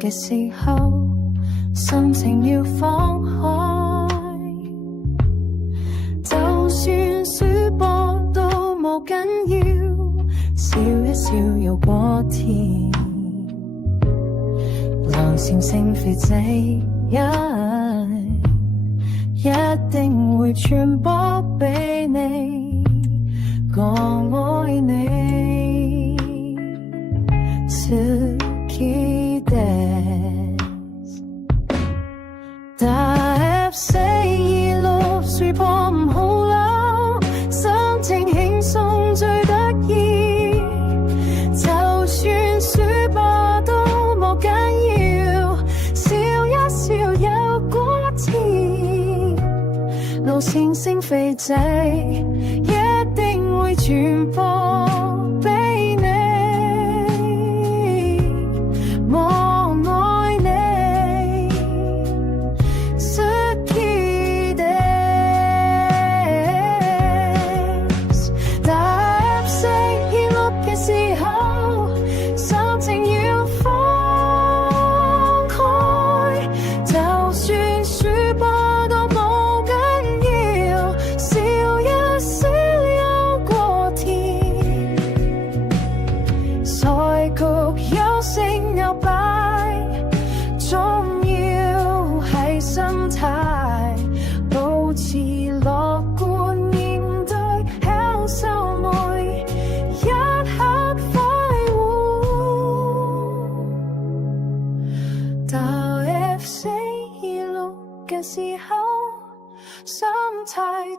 嘅時候，心情要放開，就算輸波都冇緊要，笑一笑又過天，良善性肥這一定會傳播俾你，我愛你，好きです但 FC 26輸波唔好嬲，心情輕鬆最得意，就算輸波都冇緊要，笑一笑有過天，路線性肥仔一定會傳播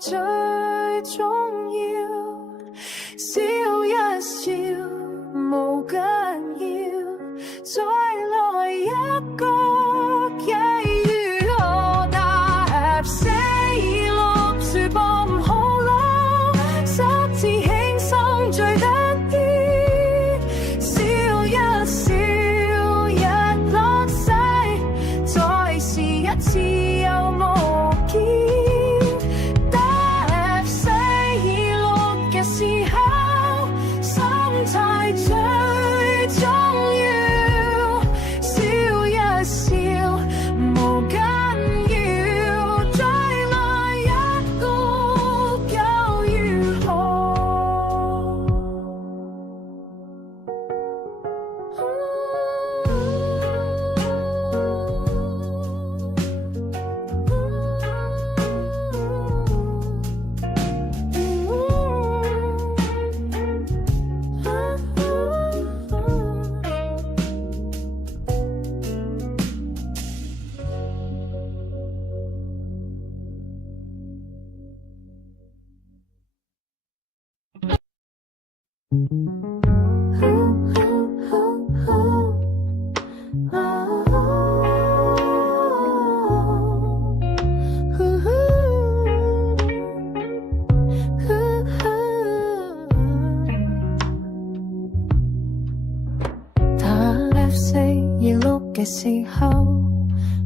最重要，笑一笑無緊要，再來一個際遇，我打 FC 26輸波唔好嬲，十次輕鬆最得意，笑一笑日落西，再試一次又無見。嘅時候，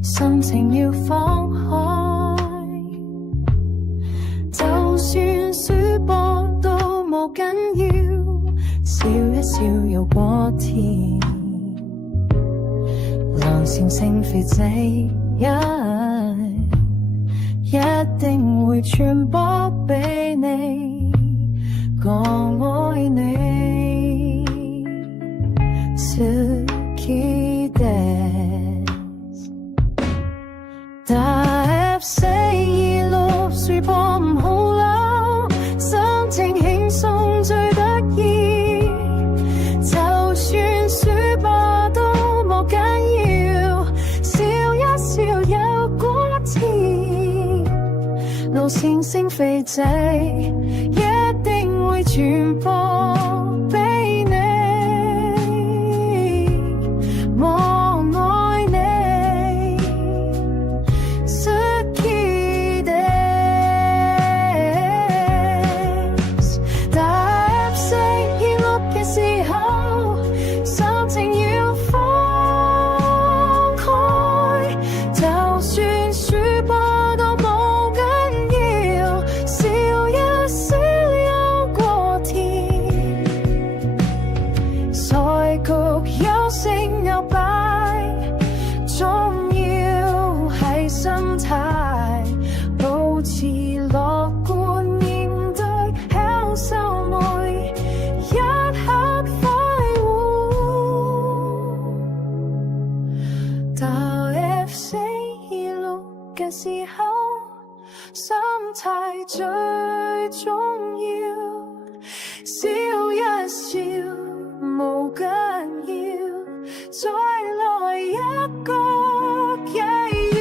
心情要放開，就算輸波都冇緊要，笑一笑又過天，良善性肥仔一定會傳播俾你，我愛你，好きです但 FC 26輸波唔好嬲，心情輕鬆最得意，就算輸波都冇緊要，笑一笑有過天，路線性肥仔一定會傳播俾你。有成有敗，重要係心態，保持樂觀面對享受每一刻快活。打 FC26嘅時候，心態最重要，笑一笑無緊要，再來一個機遇。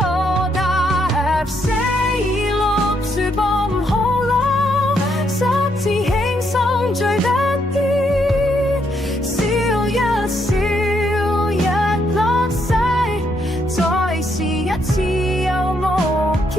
我打 FC26 說播唔好咯，十字輕鬆最得意，笑一笑日落西，再試一次又無見。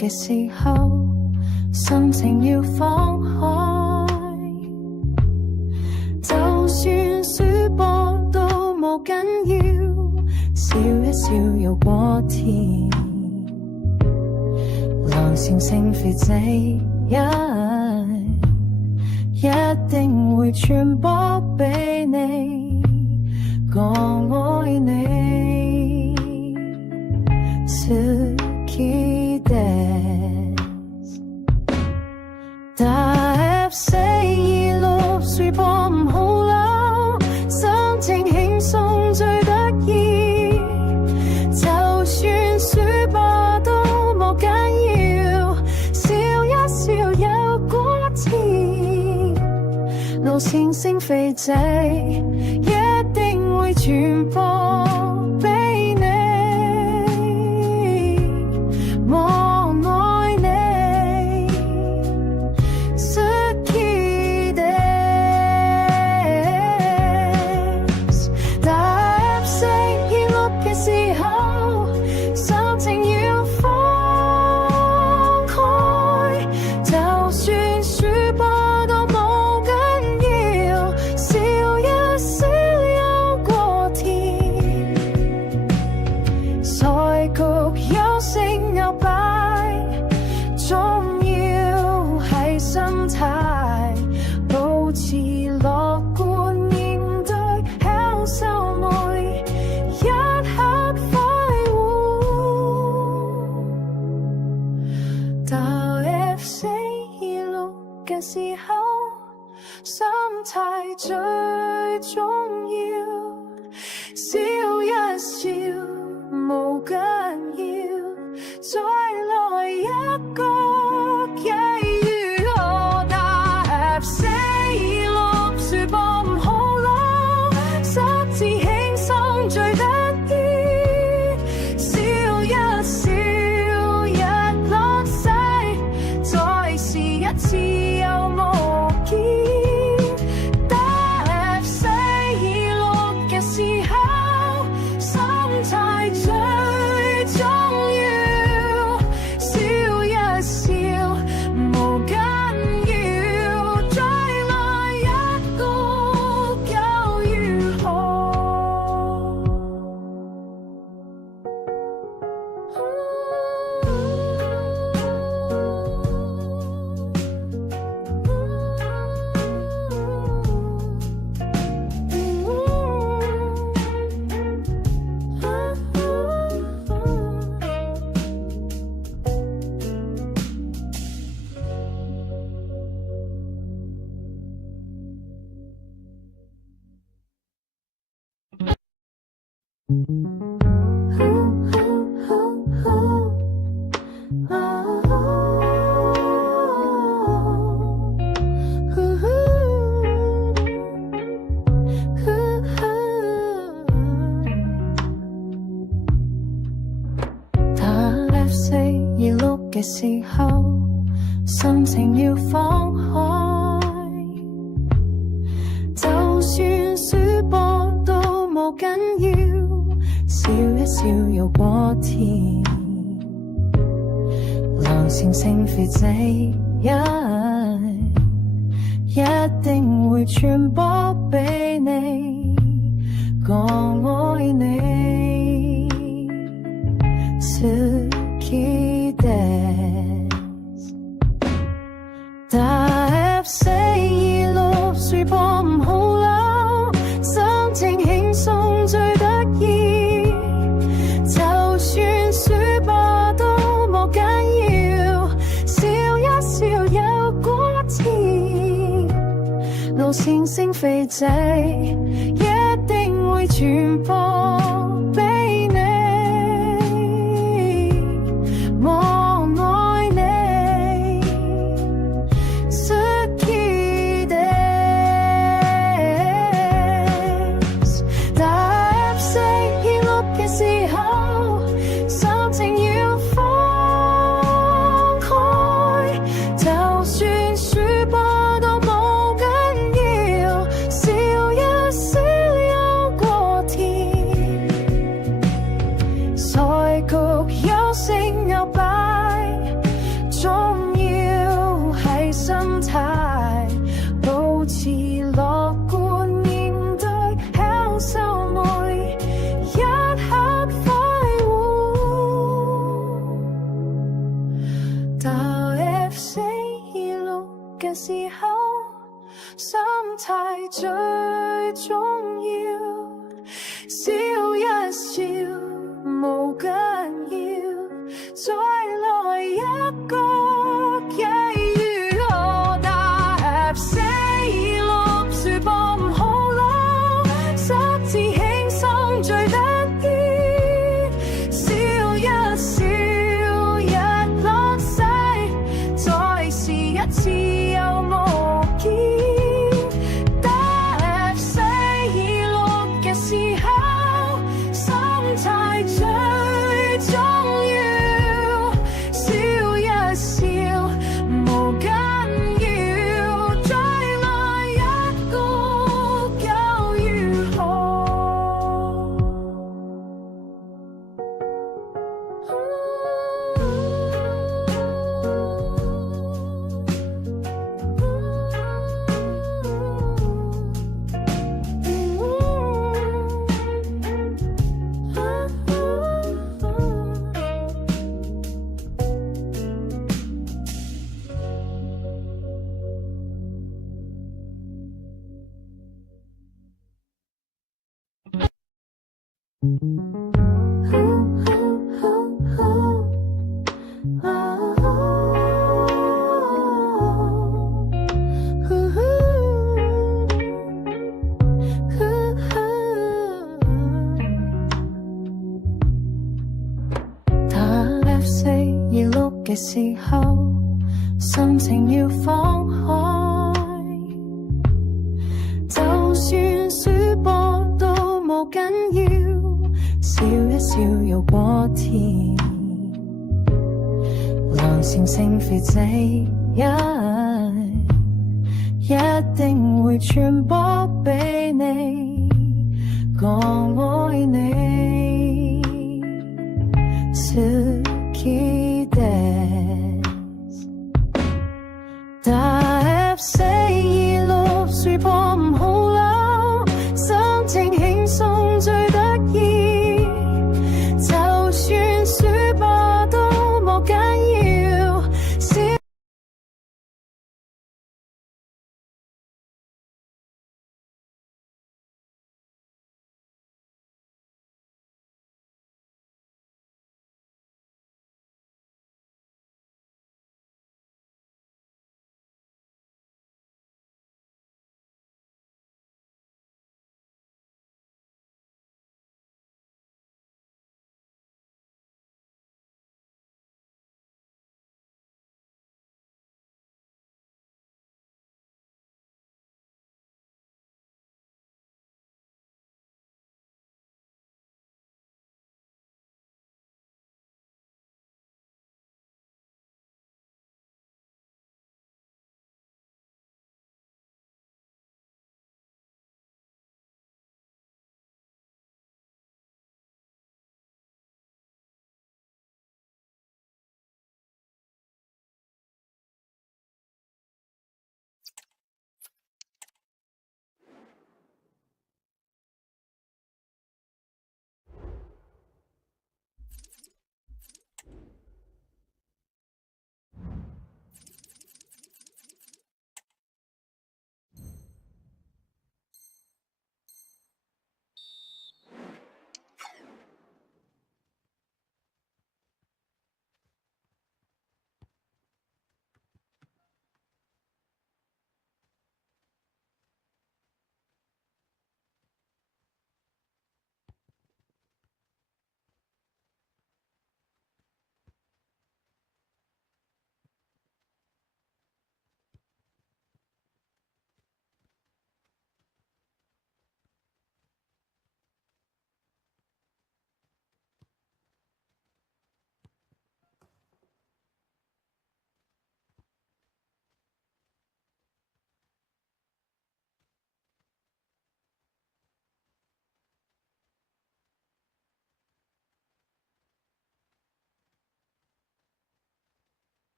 嘅時候，心情要放開，就算輸波都冇緊要，笑一笑又過甜，良性性肥仔一定會傳播俾你，我愛你，好きです打 FC26 輸波唔好嬲，心情輕鬆最得意，就算輸波都冇緊要，笑一笑有過甜，路線性肥仔一定會傳播俾你。時候，心態最重要，笑一笑無緊要，再來一個機遇。我打 FC26 輸波唔好咯，十字輕鬆最得意，笑一笑日落西，再試一次。時候，心態最重要，嘅時候，心情要放開，就算輸波都冇緊要，笑一笑又過甜，流線性別這一定會傳播俾你，講愛你，好きです但 FC26 輸波唔好嬲，心情輕鬆最得意，就算輸波都冇緊要，笑一笑有過甜，路線性肥仔一定會傳播俾你。嘅時候，心態最重要，笑一笑無緊要，再來一個際遇，我打 FC26 輸波唔好嬲，十字輕鬆最得意，笑一笑日落西，再試一次。嘅時候，心情要放開，就算輸波都冇緊要，笑一笑又過甜，流線性別這一定會傳播俾你，講愛你，好きです但 FC26 輸波唔好嬲，心情輕鬆最得意，就算輸波都冇緊要。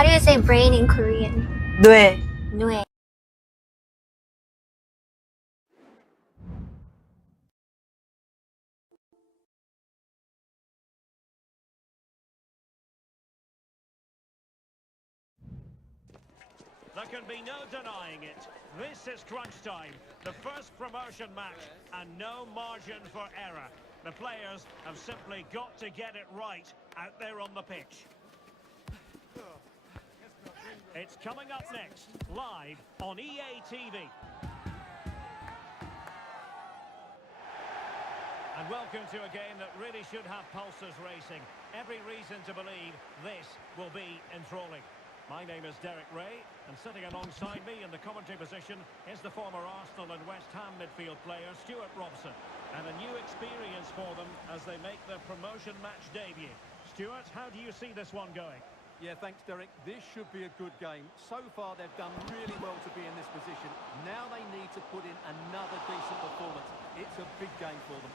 How do you say brain in Korean? 뇌. 뇌. There can be no denying it. This is crunch time. The first promotion match and no margin for error. The players have simply got to get it right out there on the pitch. It's coming up next, live on EA TV. And welcome to a game that really should have pulses racing. Every reason to believe this will be enthralling. My name is Derek Ray, and sitting alongside me in the commentary position is the former Arsenal and West Ham midfield player Stuart Robson. And a new experience for them as they make their promotion match debut. Stuart, how do you see this one going? Yeah, thanks, Derek. This should be a good game. So far, they've done really well to be in this position. Now they need to put in another decent performance. It's a big game for them.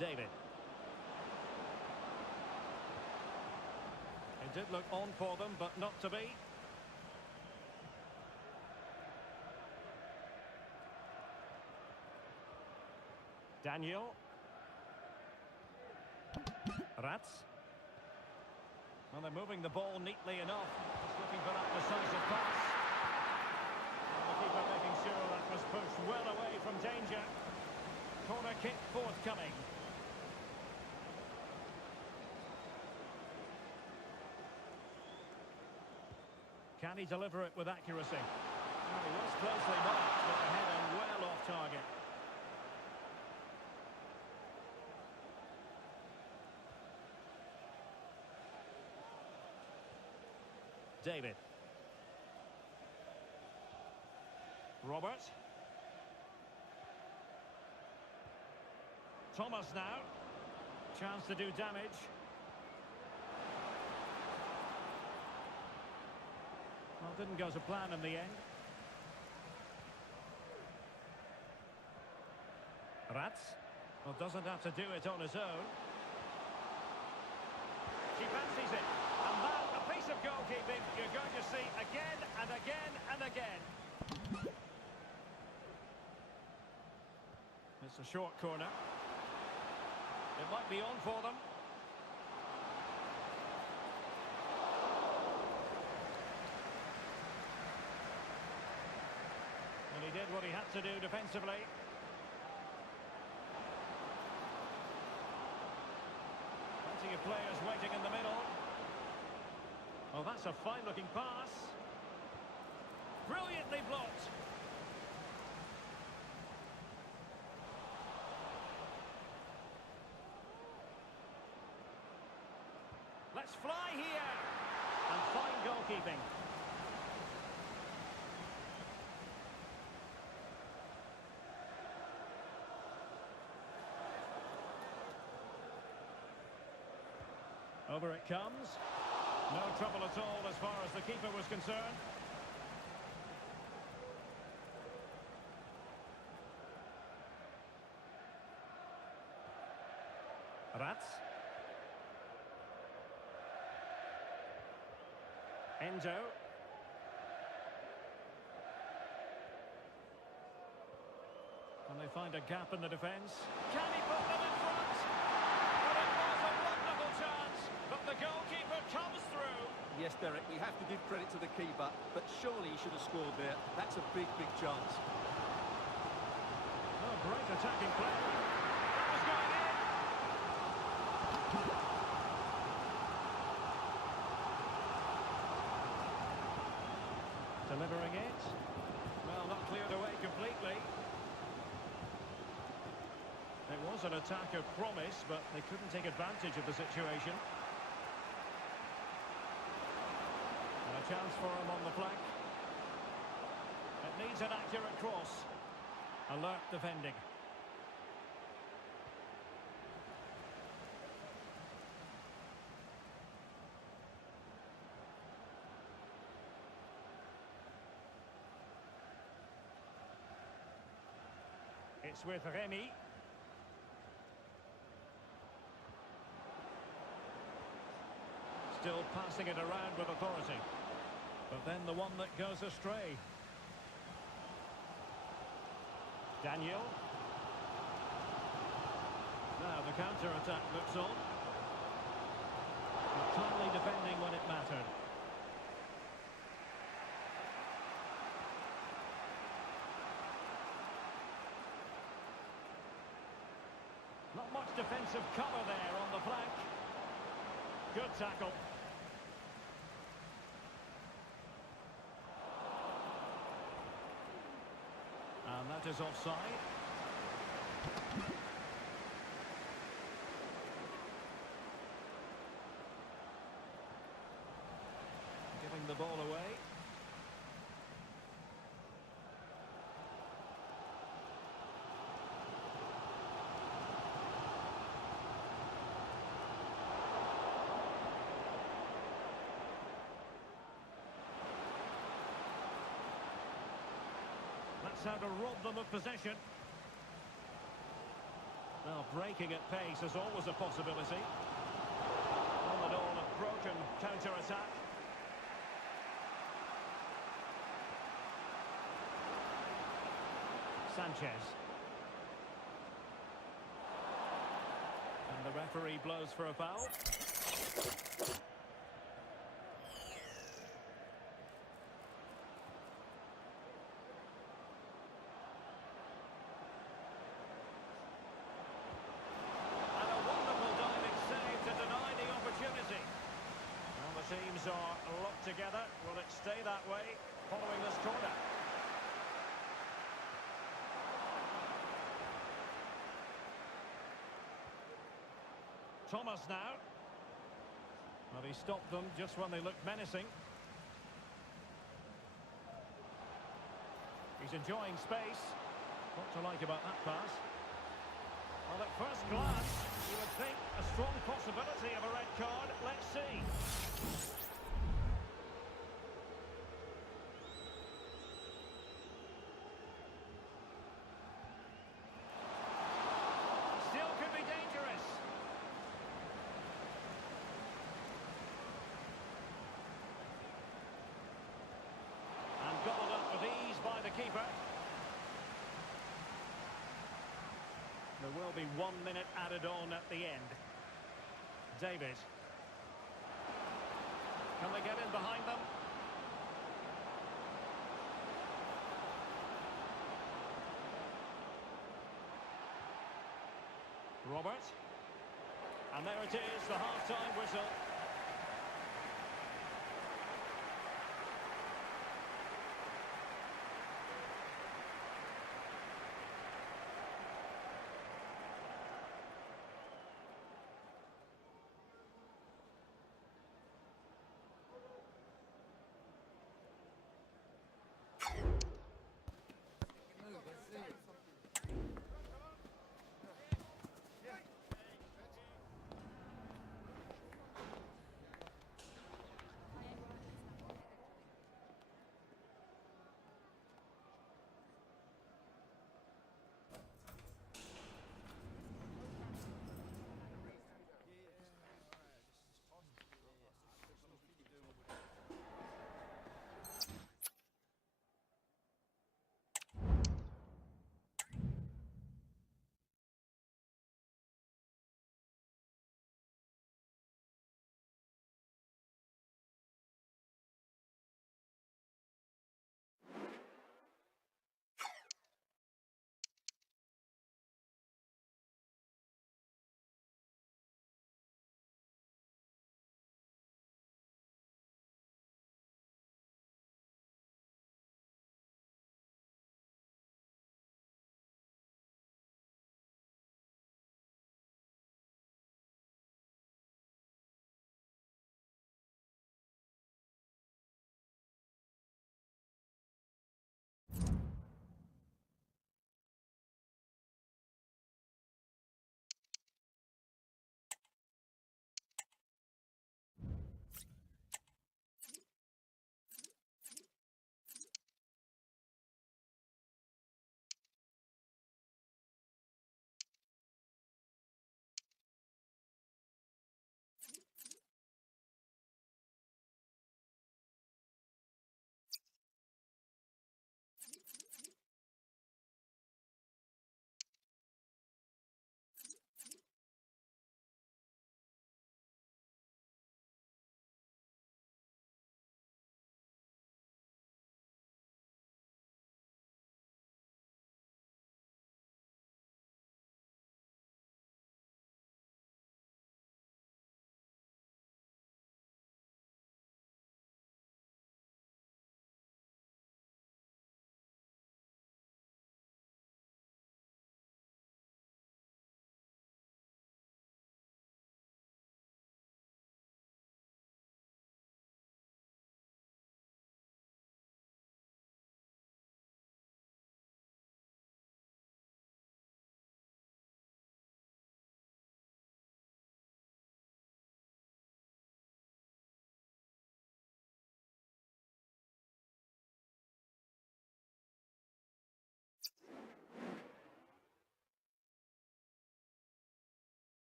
David. It did look on for them, but not to be. Daniel. Rats. Well, they're moving the ball neatly enough. Just looking for that decisive pass. And the keeper making sure that was pushed well away from danger. Corner kick forthcoming. Can he deliver it with accuracy? Well, he was closely marked, but the header well off target. David. Robert. Thomas now. Chance to do damage. Well, didn't go to plan in the end. Rats. Well, doesn't have to do it on his own. She fancies it. And that, a piece of goalkeeping you're going to see again and again and again. It's a short corner. It might be on for them. And he did what he had to do defensively. Plenty of players waiting in the middle. Well, that's a fine-looking pass. Brilliantly blocked. Let's fly here. And fine goalkeeping. Over it comes. No trouble at all as far as the keeper was concerned. Rats. Endo. And they find a gap in the defence. Can he put them in front? But it was a wonderful chance. But the goalkeeper comes through. Yes, Derek, we have to give credit to the keeper, but surely he should have scored there. That's a big, big chance. Oh, great attacking play. That was going in. Delivering it. Well, not cleared away completely. It was an attack of promise, but they couldn't take advantage of the situation. And a chance for him on the flank. It needs an accurate cross. Alert defending. It's with Remy. still passing it around with authority. But then the one that goes astray. Daniel. Now the counter-attack looks on. Timely defending when it mattered. Not much defensive cover there on the flank. Good tackle. And that is offside. Giving the ball away. That's how to rob them of possession. Well, breaking at pace is always a possibility. All in all, a broken counter-attack. Sanchez. And the referee blows for a foul. Well, the teams are locked together. Will it stay that way following this corner? Thomas now. Well, he stopped them just when they looked menacing. He's enjoying space. What to like about that pass? Well, at first glance, you would think a strong possibility of a red card. Let's see. Still could be dangerous. And gobbled up with ease by the keeper. There will be 1 minute added on at the end. David. Can they get in behind them? Robert. And there it is, the half-time whistle.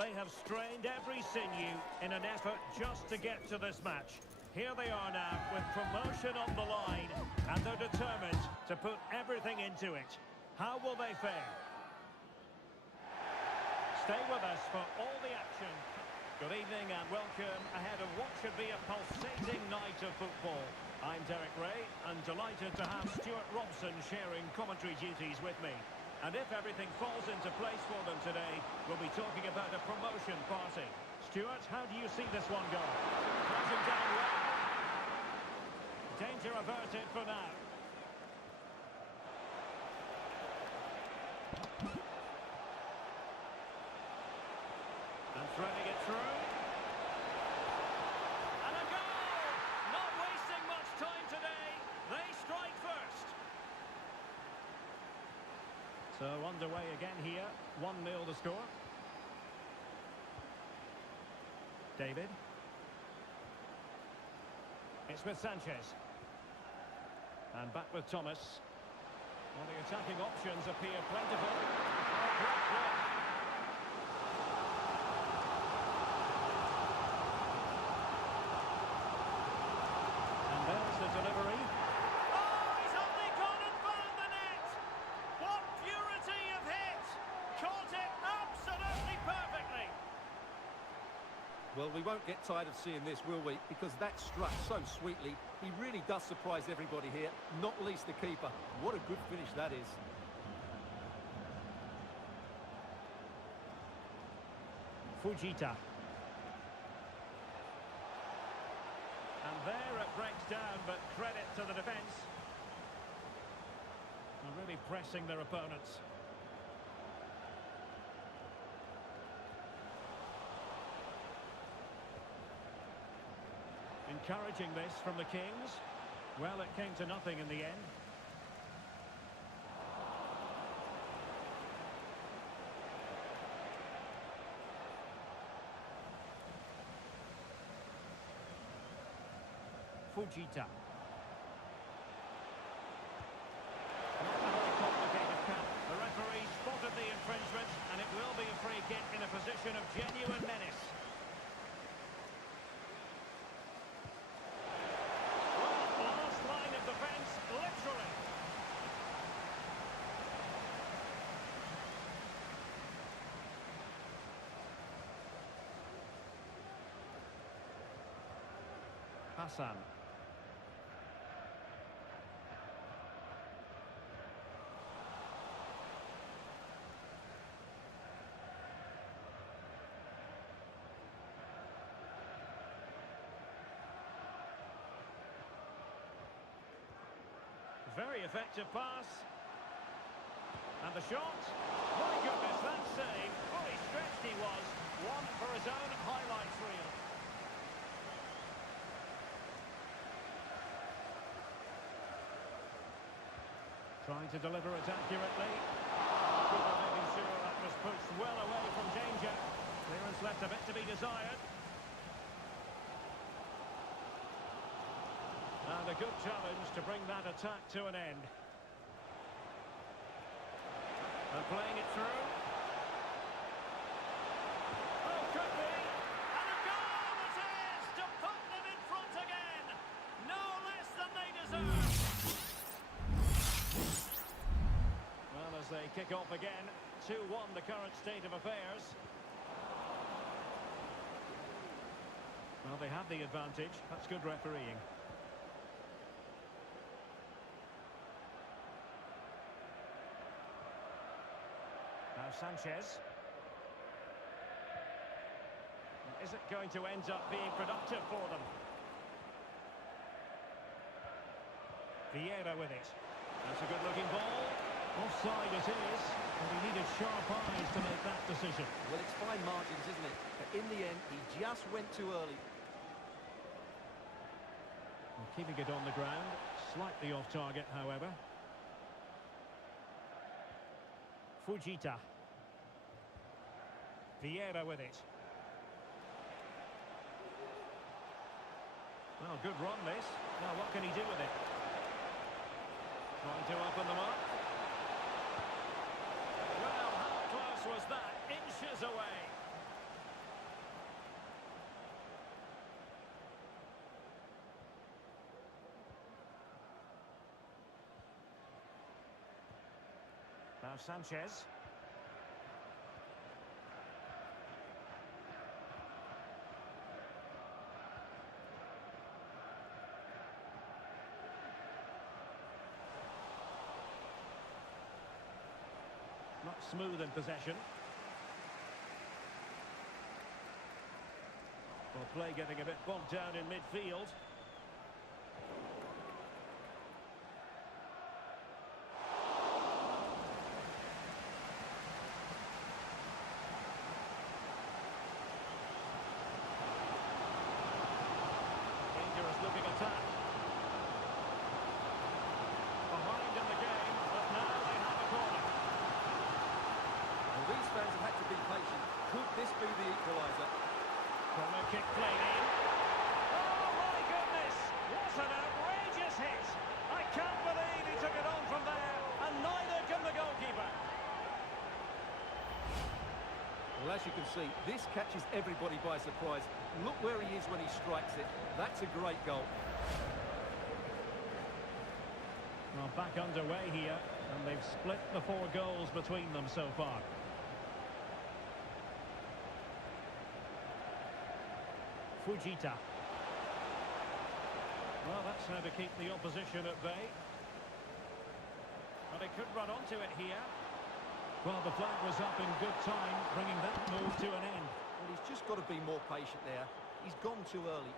They have strained every sinew in an effort just to get to this match. Here they are now with promotion on the line, and they're determined to put everything into it. How will they fare? Stay with us for all the action. Good evening and welcome ahead of what should be a pulsating night of football. I'm Derek Ray and delighted to have Stuart Robson sharing commentary duties with me. And if everything falls into place for them today, we'll be talking about a promotion party. Stuart, how do you see this one go? Closing down well. Danger averted for now. And threading it through. And a goal! Not wasting much time today. They strike first. So underway again here. 1-0 the score. David. It's with Sanchez. And back with Thomas. Well, the attacking options appear plentiful. Oh, great block. And there's the delivery. Oh, he's only gone and found the net! What purity of hit! Caught it absolutely perfectly! Well, we won't get tired of seeing this, will we? Because that struck so sweetly. He really does surprise everybody here, not least the keeper. What a good finish that is. Fujita. And there it breaks down, but credit to the defence. They're really pressing their opponents. Encouraging this from the Kings. Well, it came to nothing in the end. Fujita. Not a very complicated cut. The referee spotted the infringement, and it will be a free kick in a position of genuine menace. Literally. Hassan. Very effective pass. And the shot. My goodness, that save. Fully stretched he was. One for his own highlights reel. Trying to deliver it accurately. Keeper making sure that was pushed well away from danger. Clearance left a bit to be desired. And a good challenge to bring that attack to an end. And playing it through. Oh, could be. And a goal it is to put them in front again. No less than they deserve. Well, as they kick off again, 2-1 the current state of affairs. Well, they have the advantage. That's good refereeing. Sanchez. Is it going to end up being productive for them? Vieira with it. That's a good-looking ball. Offside it is, but he needed sharp eyes to make that decision. Well, it's fine margins, isn't it? But in the end, he just went too early. And keeping it on the ground, slightly off target, however. Fujita. Vieira with it. Well, good run this. Now what can he do with it? Trying to open them up. Well, how close was that? Inches away. Now Sanchez. Not smooth in possession. Well, play getting a bit bogged down in midfield. Dangerous looking attack. Behind in the game, but now they have a corner. Well, these fans have had to be patient. Could this be the equaliser? Corner kick played in. Oh my goodness! What an outrageous hit! I can't believe he took it on from there, and neither can the goalkeeper. Well, as you can see, this catches everybody by surprise. Look where he is when he strikes it. That's a great goal. Well, back underway here, and they've split the 4 goals between them so far. Fujita. Well, that's how to keep the opposition at bay. But he could run onto it here. Well, the flag was up in good time, bringing that move to an end. Well, he's just got to be more patient there. He's gone too early.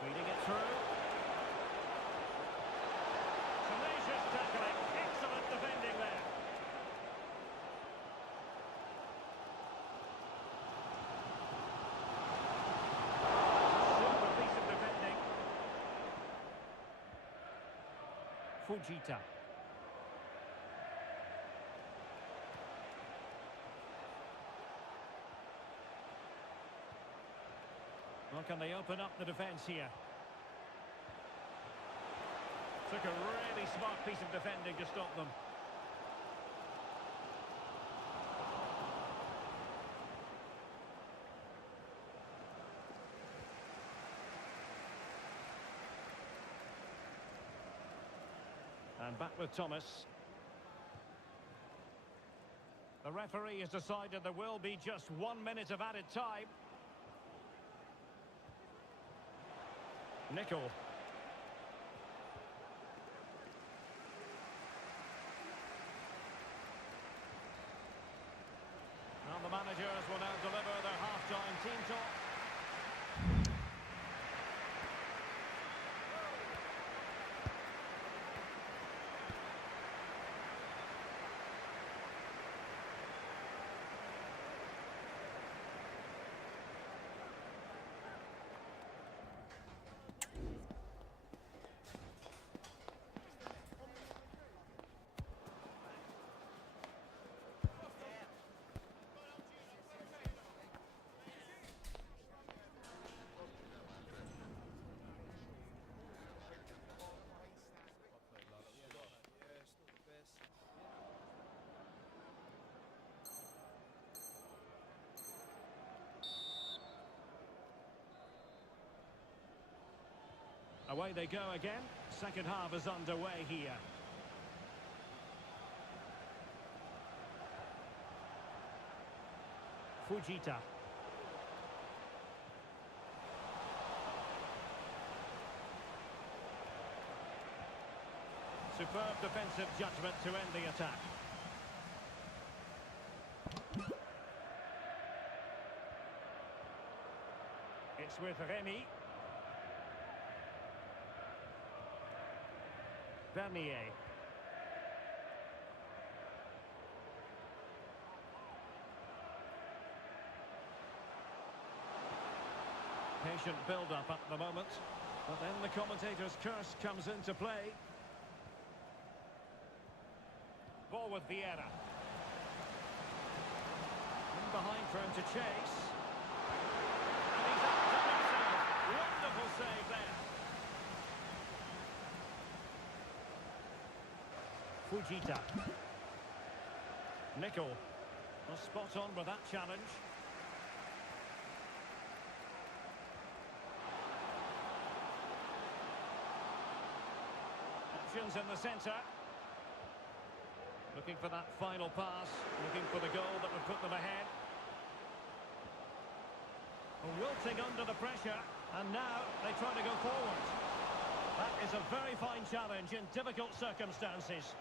Feeding it through. Tenacious tackling. Excellent defending there. Super piece of defending. Fujita. Well, can they open up the defence here? Took a really smart piece of defending to stop them. And back with Thomas. The referee has decided there will be just 1 minute of added time. Nickel. Now the managers will now deliver their half-time team talk. Away they go again. Second half is underway here. Fujita. Superb defensive judgment to end the attack. It's with Remy. Bernier. Patient build-up at the moment, but then the commentator's curse comes into play. Ball with Vieira. In behind for him to chase. And he's outdone himself. Wonderful save there. Fujita. Nickel. Well, spot on with that challenge. Options in the centre. Looking for that final pass, looking for the goal that would put them ahead. Wilting under the pressure, and now they try to go forward. That is a very fine challenge in difficult circumstances.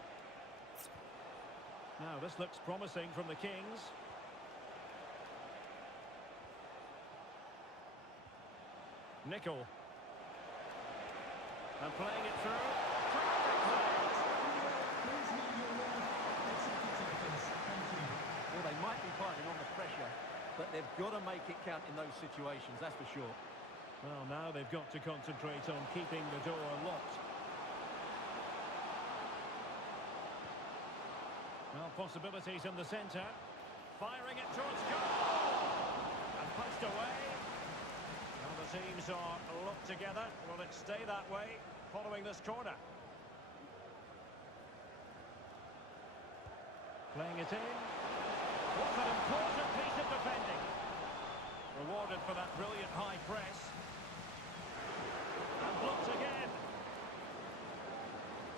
Now this looks promising from the Kings. Nickel. And playing it through. Well, they might be fighting on the pressure, but they've got to make it count in those situations, that's for sure. Well, now they've got to concentrate on keeping the door locked. Well, possibilities in the centre. Firing it towards goal! And punched away. Well, the teams are locked together. Will it stay that way following this corner? Playing it in. What an important piece of defending. Rewarded for that brilliant high press. And blocked again.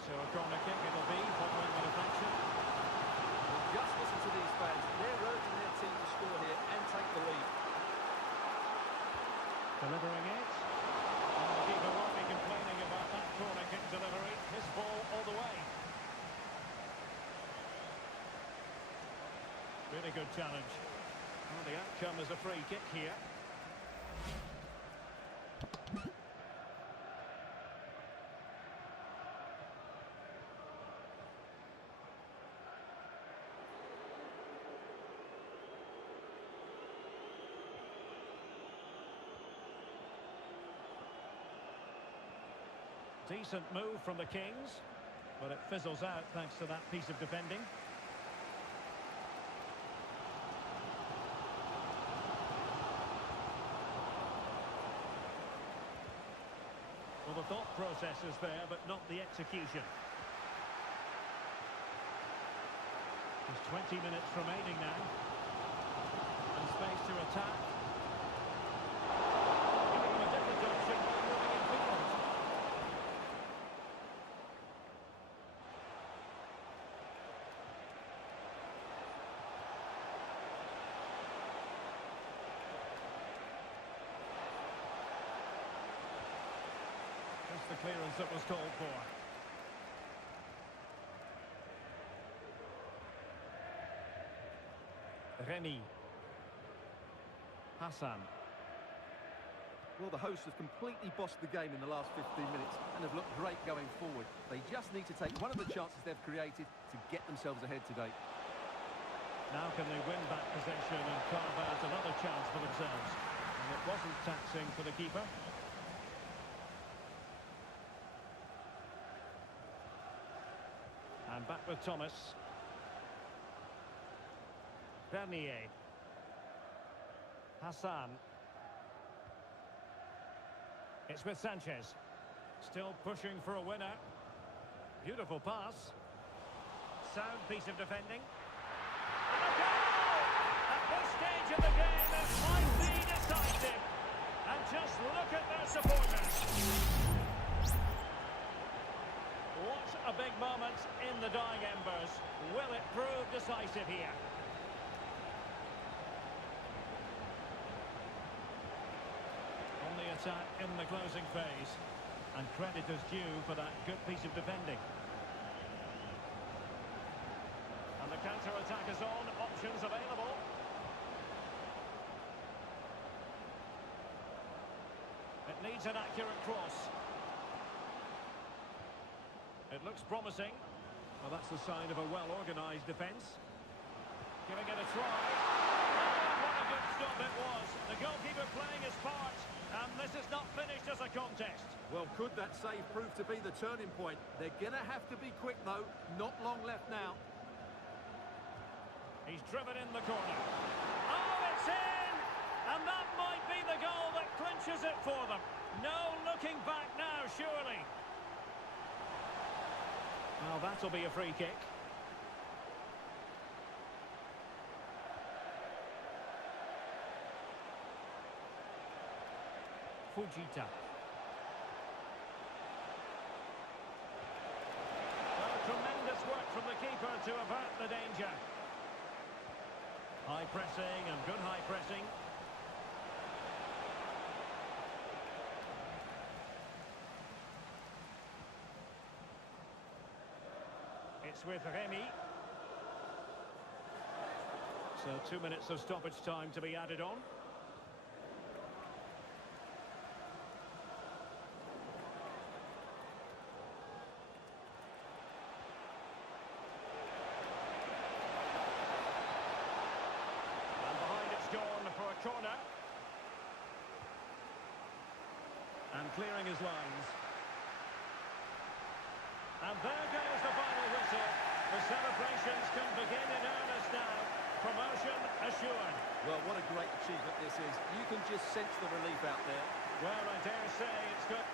So a corner kick it'll be following the deflection. Just listen to these fans. They're urging their team to score here and take the lead. Delivering it. And the keeper won't be complaining about that corner kick delivery. His ball all the way. Really good challenge. Well, the outcome is a free kick here. Decent move from the Kings, but it fizzles out thanks to that piece of defending. Well, the thought process is there, but not the execution. There's 20 minutes remaining now. And space to attack. Giving them a different option by moving in field. That's the clearance that was called for. Remy. Hassan. Well, the hosts have completely bossed the game in the last 15 minutes and have looked great going forward. They just need to take one of the chances they've created to get themselves ahead today. Now can they win back possession and carve out another chance for themselves? And it wasn't taxing for the keeper. And back with Thomas. Bernier. Hassan. It's with Sanchez. Still pushing for a winner. Beautiful pass. Sound piece of defending. And a goal! At this stage of the game, it might be decisive. And just look at their supporters. What a big moment in the dying embers. Will it prove decisive here? On the attack in the closing phase. And credit is due for that good piece of defending. And the counter-attack is on. Options available. It needs an accurate cross. It looks promising. Well, that's a sign of a well-organised defence. Giving it a try. Oh, what a good stop it was. The goalkeeper playing his part. And this is not finished as a contest. Well, could that save prove to be the turning point? They're going to have to be quick, though. Not long left now. He's driven in the corner. Oh, it's in! And that might be the goal that clinches it for them. No looking back now, surely. Well, that'll be a free kick. Fujita. Well, tremendous work from the keeper to avert the danger. High pressing and good high pressing. It's with Remy. So 2 minutes of stoppage time to be added on. And behind it's gone for a corner. And clearing his lines. And there goes the final whistle. The celebrations can begin in earnest now. Promotion assured. Well, what a great achievement this is. You can just sense the relief out there. Well, I dare say it's good.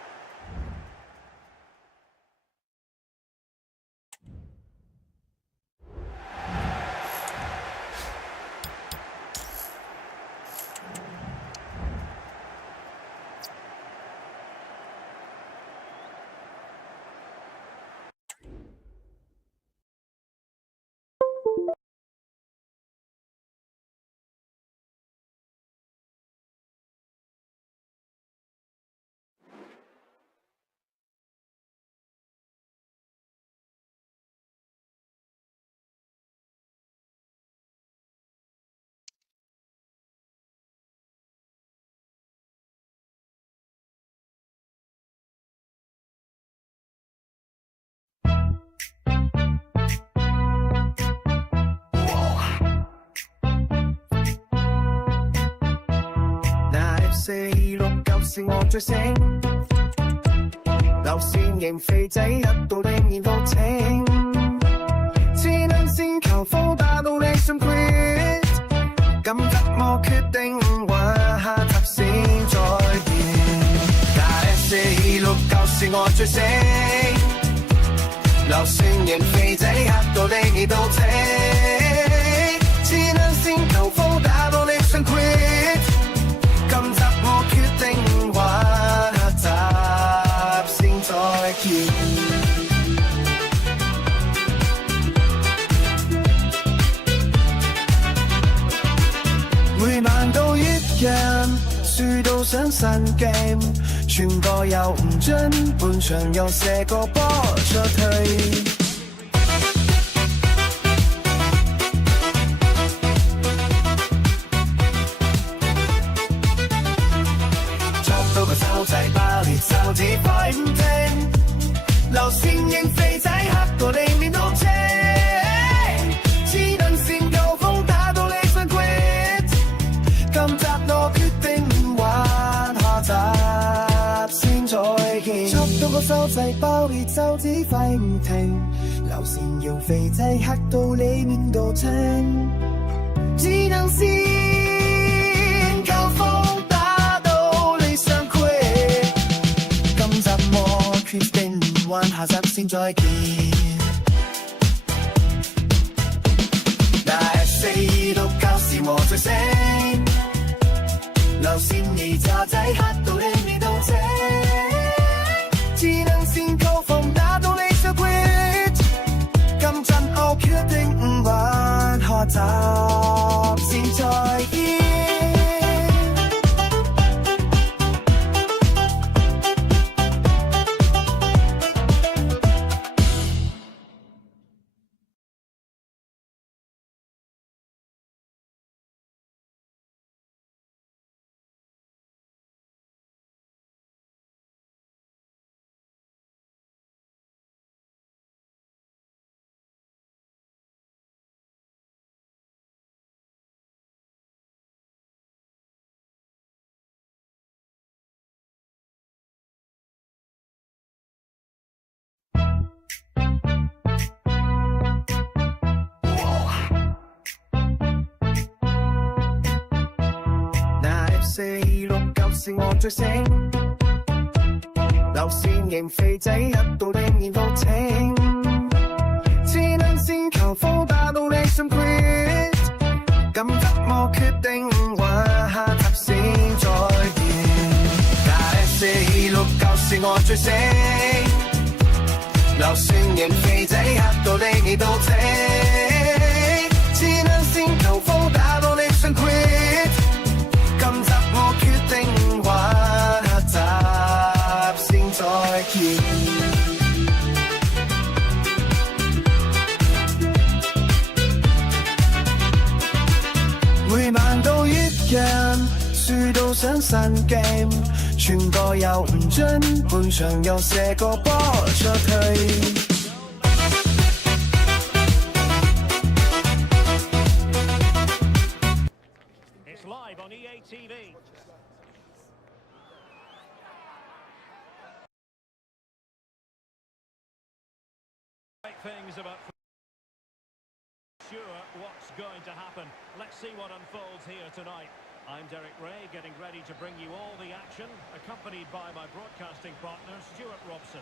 FC25是我最醒，流線型肥仔一到你面都清，只能先求風打到你想 quit， 咁得我決定玩下集先再見。但 FC25是我最醒，流線型肥仔嚇到你面都清，只能先求風打到你想 quit。今集我決定玩下集先再見。每晚都一樣，輸到想神經，全個又唔準，半場又射個波出去。手仔爆裂手指快唔停，流線型肥仔嚇到你面都青，只能線夠風打到你想 quit， 今集我決定玩下集先再見。捉到個手仔爆裂手指快唔停，流線型肥仔嚇到你面都青，只能線夠風決定玩下集先再見。但 FC25是我最醒，流線兒渣仔嚇到你面都青，只能先高風打到你想 quit， 今陣我決定玩下集先再見。FC25是我最醒，流線型肥仔嚇到你面都青，只能先求風打到你想 quit， 咁得我決定玩下集先再見。但 FC25是我最醒，流就算仍肥仔嚇到你都聽，只能先求風打到你想 quit。今集我決定玩，下集先再見。每晚都一樣，輸到想散 game， 全個又唔準，半場又射個波出去。It's live on EA TV. Great things about sure what's going to happen. Let's see what unfolds here tonight. I'm Derek Ray, getting ready to bring you all the action, accompanied by my broadcasting partner, Stuart Robson.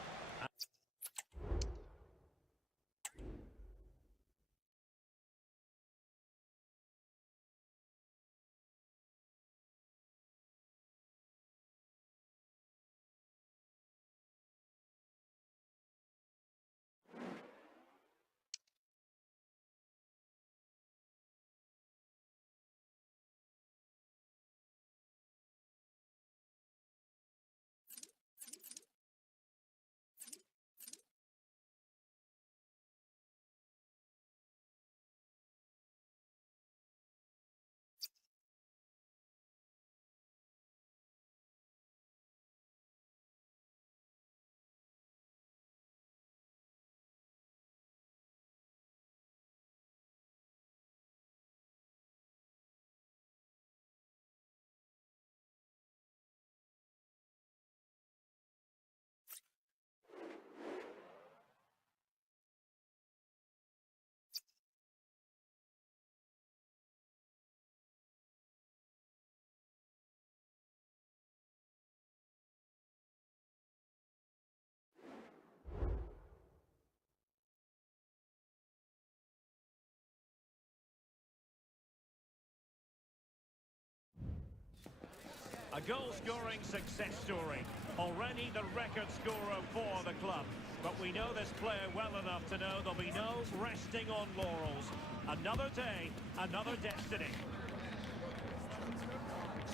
A goal-scoring success story. Already the record scorer for the club. But we know this player well enough to know there'll be no resting on laurels. Another day, another destiny.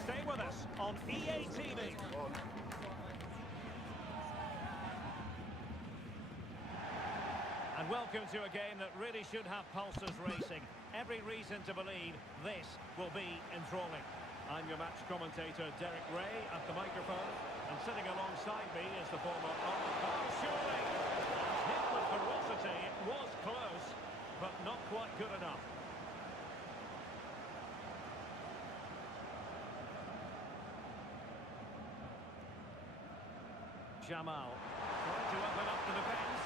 Stay with us on EA TV. And welcome to a game that really should have pulses racing. Every reason to believe this will be enthralling. I'm your match commentator, Derek Ray, at the microphone. And sitting alongside me is the former Carl Shirley. Hit with ferocity, it was close, but not quite good enough. Jamal, trying to open up the defence.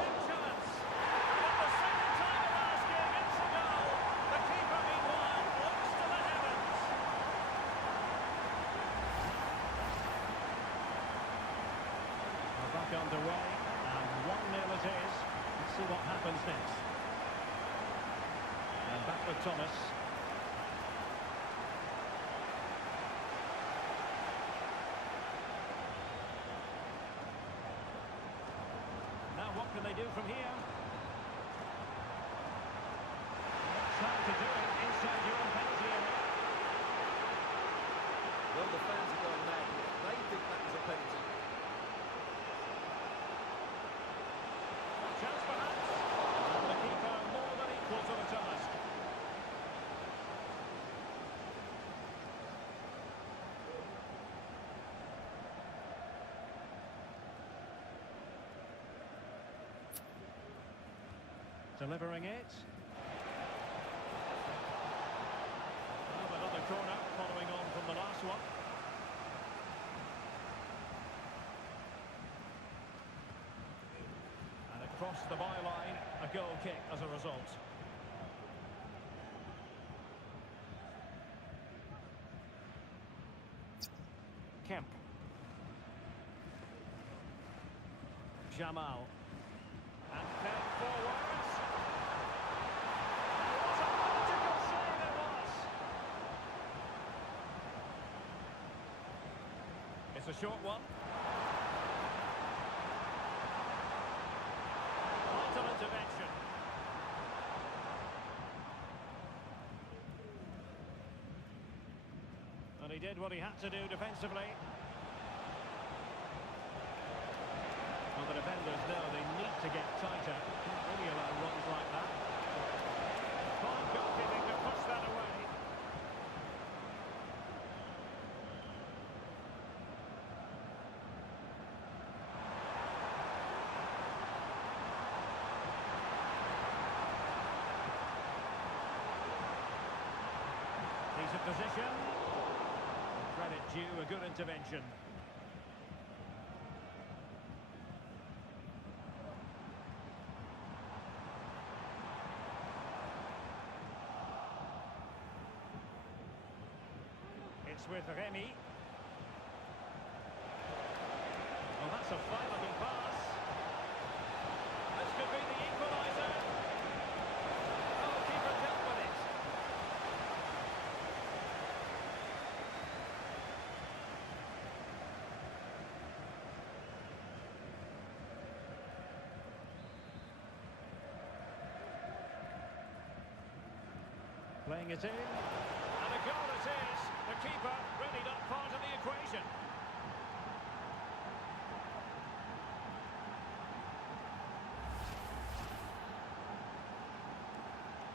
Big chance. And the second time of asking, it's a goal. The keeper, meanwhile, looks to the heavens. We're back underway, and 1-0 it is. Let's see what happens next. And back with Thomas. What can they do from here? It's hard to do it inside your own penalty area. Well, the fans are going mad. They think that was a penalty. Chance perhaps. And the keeper more than equal to the task. Delivering it. Another corner following on from the last one. And it crossed the byline, a goal kick as a result. Kemp. Jamal. And then forwards. What a political save it was! It's a short one. he did what he had to do defensively. Well, the defenders know they need to get tighter. Can't really allow runs like that. Fine goalkeeping to push that away. Decent position. Credit due, a good intervention. It's with Remy. Oh, that's a fine-looking pass. This could be the equaliser. Oh, keeper dealt with it. Playing it in. And a goal it is. The keeper really not part of the equation.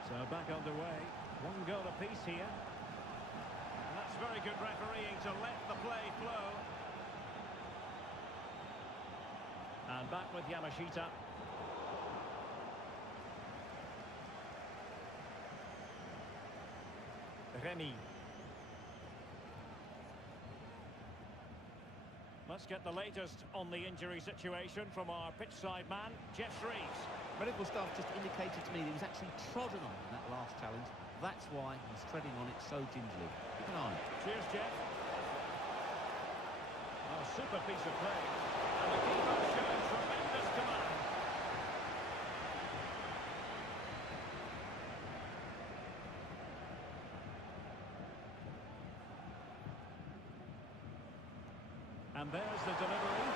So back underway. One goal apiece here. And that's very good refereeing to let the play flow. And back with Yamashita. Remy. Let's get the latest on the injury situation from our pitchside man, Jeff Shreves. Medical staff just indicated to me that he was actually trodden on in that last challenge. That's why he's treading on it so gingerly. Keep an eye on it. Cheers, Jeff. Oh, super piece of play. And the keeper showing tremendous command. And there's the delivery.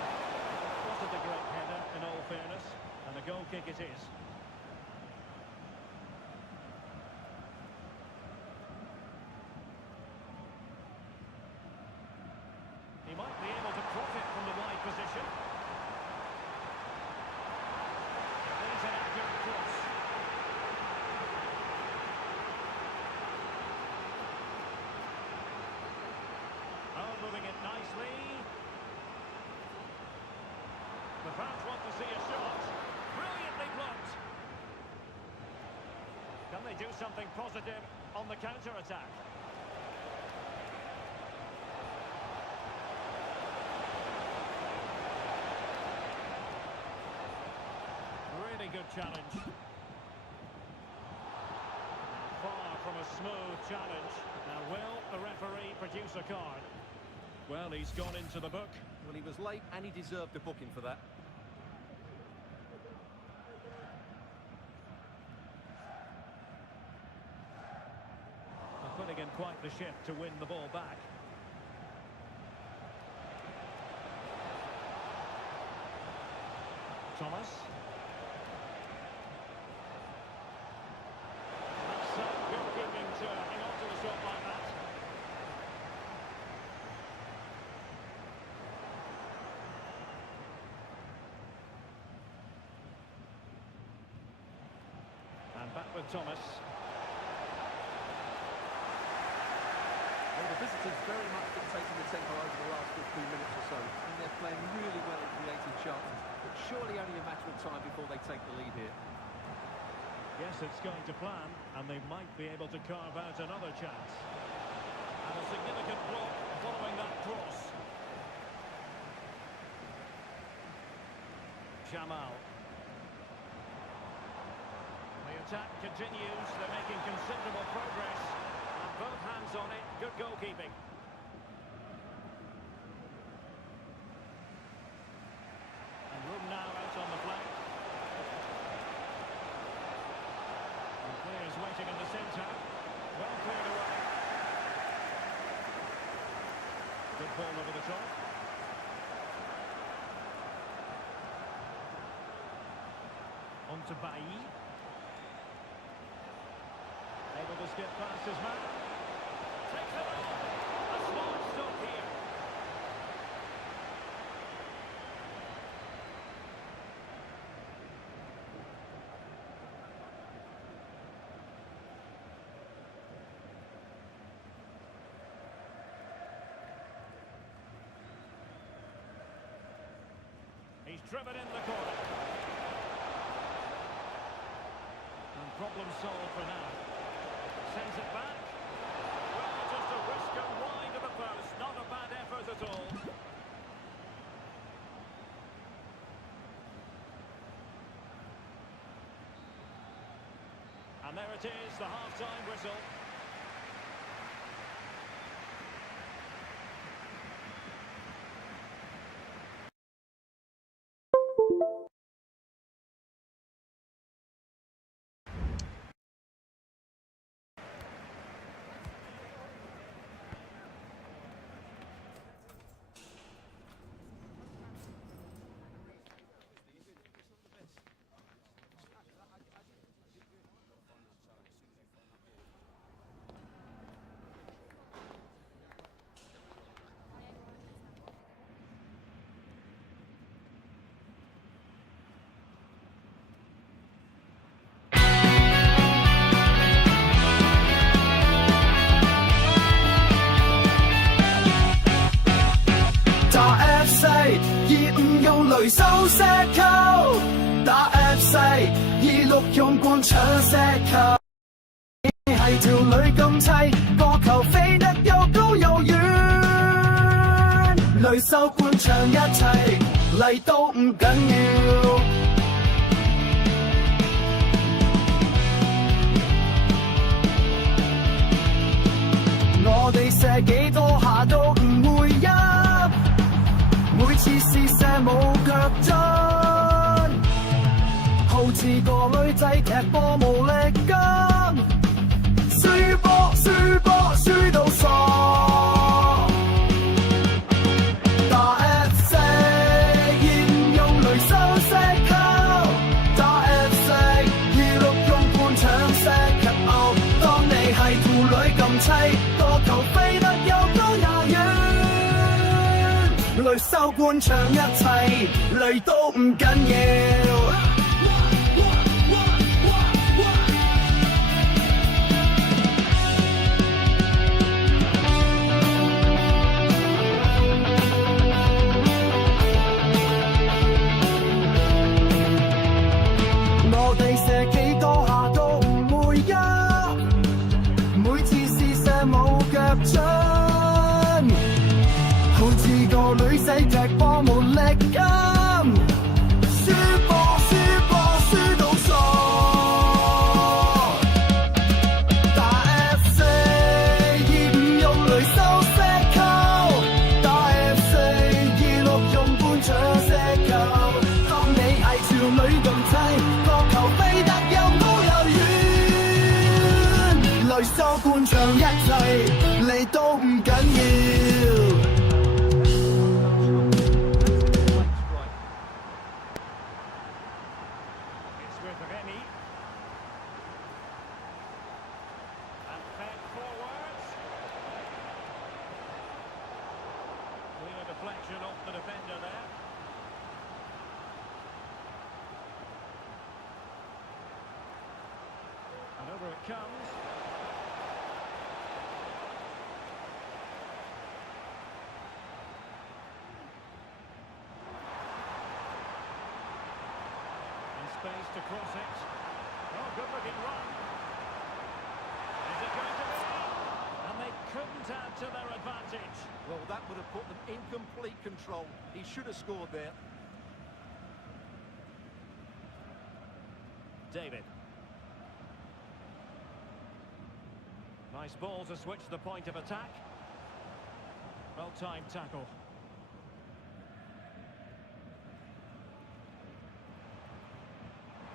Wasn't a great header, in all fairness. And a goal kick it is. He might be able to profit from the wide position. There's an accurate cross. Oh, moving it nicely. The fans want to see a shot. Brilliantly blocked. Can they do something positive on the counter-attack? Really good challenge. Far from a smooth challenge. Now will the referee produce a card? Well, he's gone into the book. Well, he was late and he deserved a booking for that. They're putting in quite the shift to win the ball back. Thomas. That's goalkeeping to hang on to the shot like that. And back with Thomas. Well, the visitors very much dictating the tempo over the last 15 minutes or so, and they're playing really well at creating chances, but surely only a matter of time before they take the lead here. Yes, it's going to plan, and they might be able to carve out another chance. And a significant block following that cross. Jamal. The attack continues, they're making considerable progress. And both hands on it, good goalkeeping. And room now out on the flank. And players waiting in the centre. Well cleared away. Good ball over the top. On to Bailly. Able to skip past his man. Takes it on. A launched up here. He's driven in the corner. And problem solved for now. Sends it back. Well, just a whisker wide of the post. Not a bad effort at all. And there it is, the half-time whistle. FC 25用雷手石球，打 FC 26用棍搶石球，係條女咁砌，個球飛得又高又遠，雷手灌搶一齊嚟都唔緊要。我哋射幾多下都唔會入。每次試射冇腳震，好似個女仔踢波冇力跟，輸波輸波輸到傻。打 FC 現用雷手石球，打 FC 26用棍搶石球。當你係條女咁砌，個球飛得又高又遠。雷手灌搶一齊嚟都唔緊要。我哋射幾多下都唔會入，每次試射冇腳準。好似個女仔踢波冇力咁，輸波輸波輸到傻。打 FC 25用雷手石球，打 FC 26用棍搶石球。當你係條女咁砌，個球飛得又高又遠，雷手灌搶一齊嚟都唔緊要。Deflection off the defender there. And over it comes. And space to cross it. Oh, good looking run. Is it going to be? And they couldn't add to their advantage. Well, that would have put them in complete control. He should have scored there. David. Nice ball to switch the point of attack. Well-timed tackle.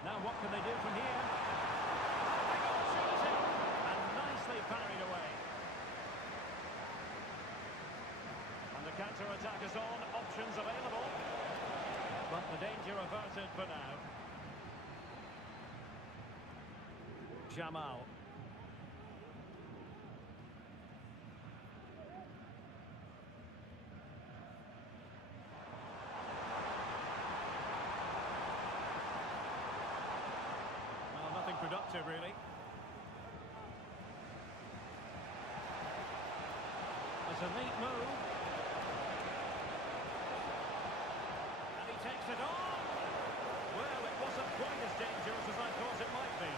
Now what can they do from here? Big opportunity, and nicely parried away. And the counter-attack is on, options available. But the danger averted for now. Jamal. effective, really. It's a neat move. And he takes it on. Well, it wasn't quite as dangerous as I thought it might be.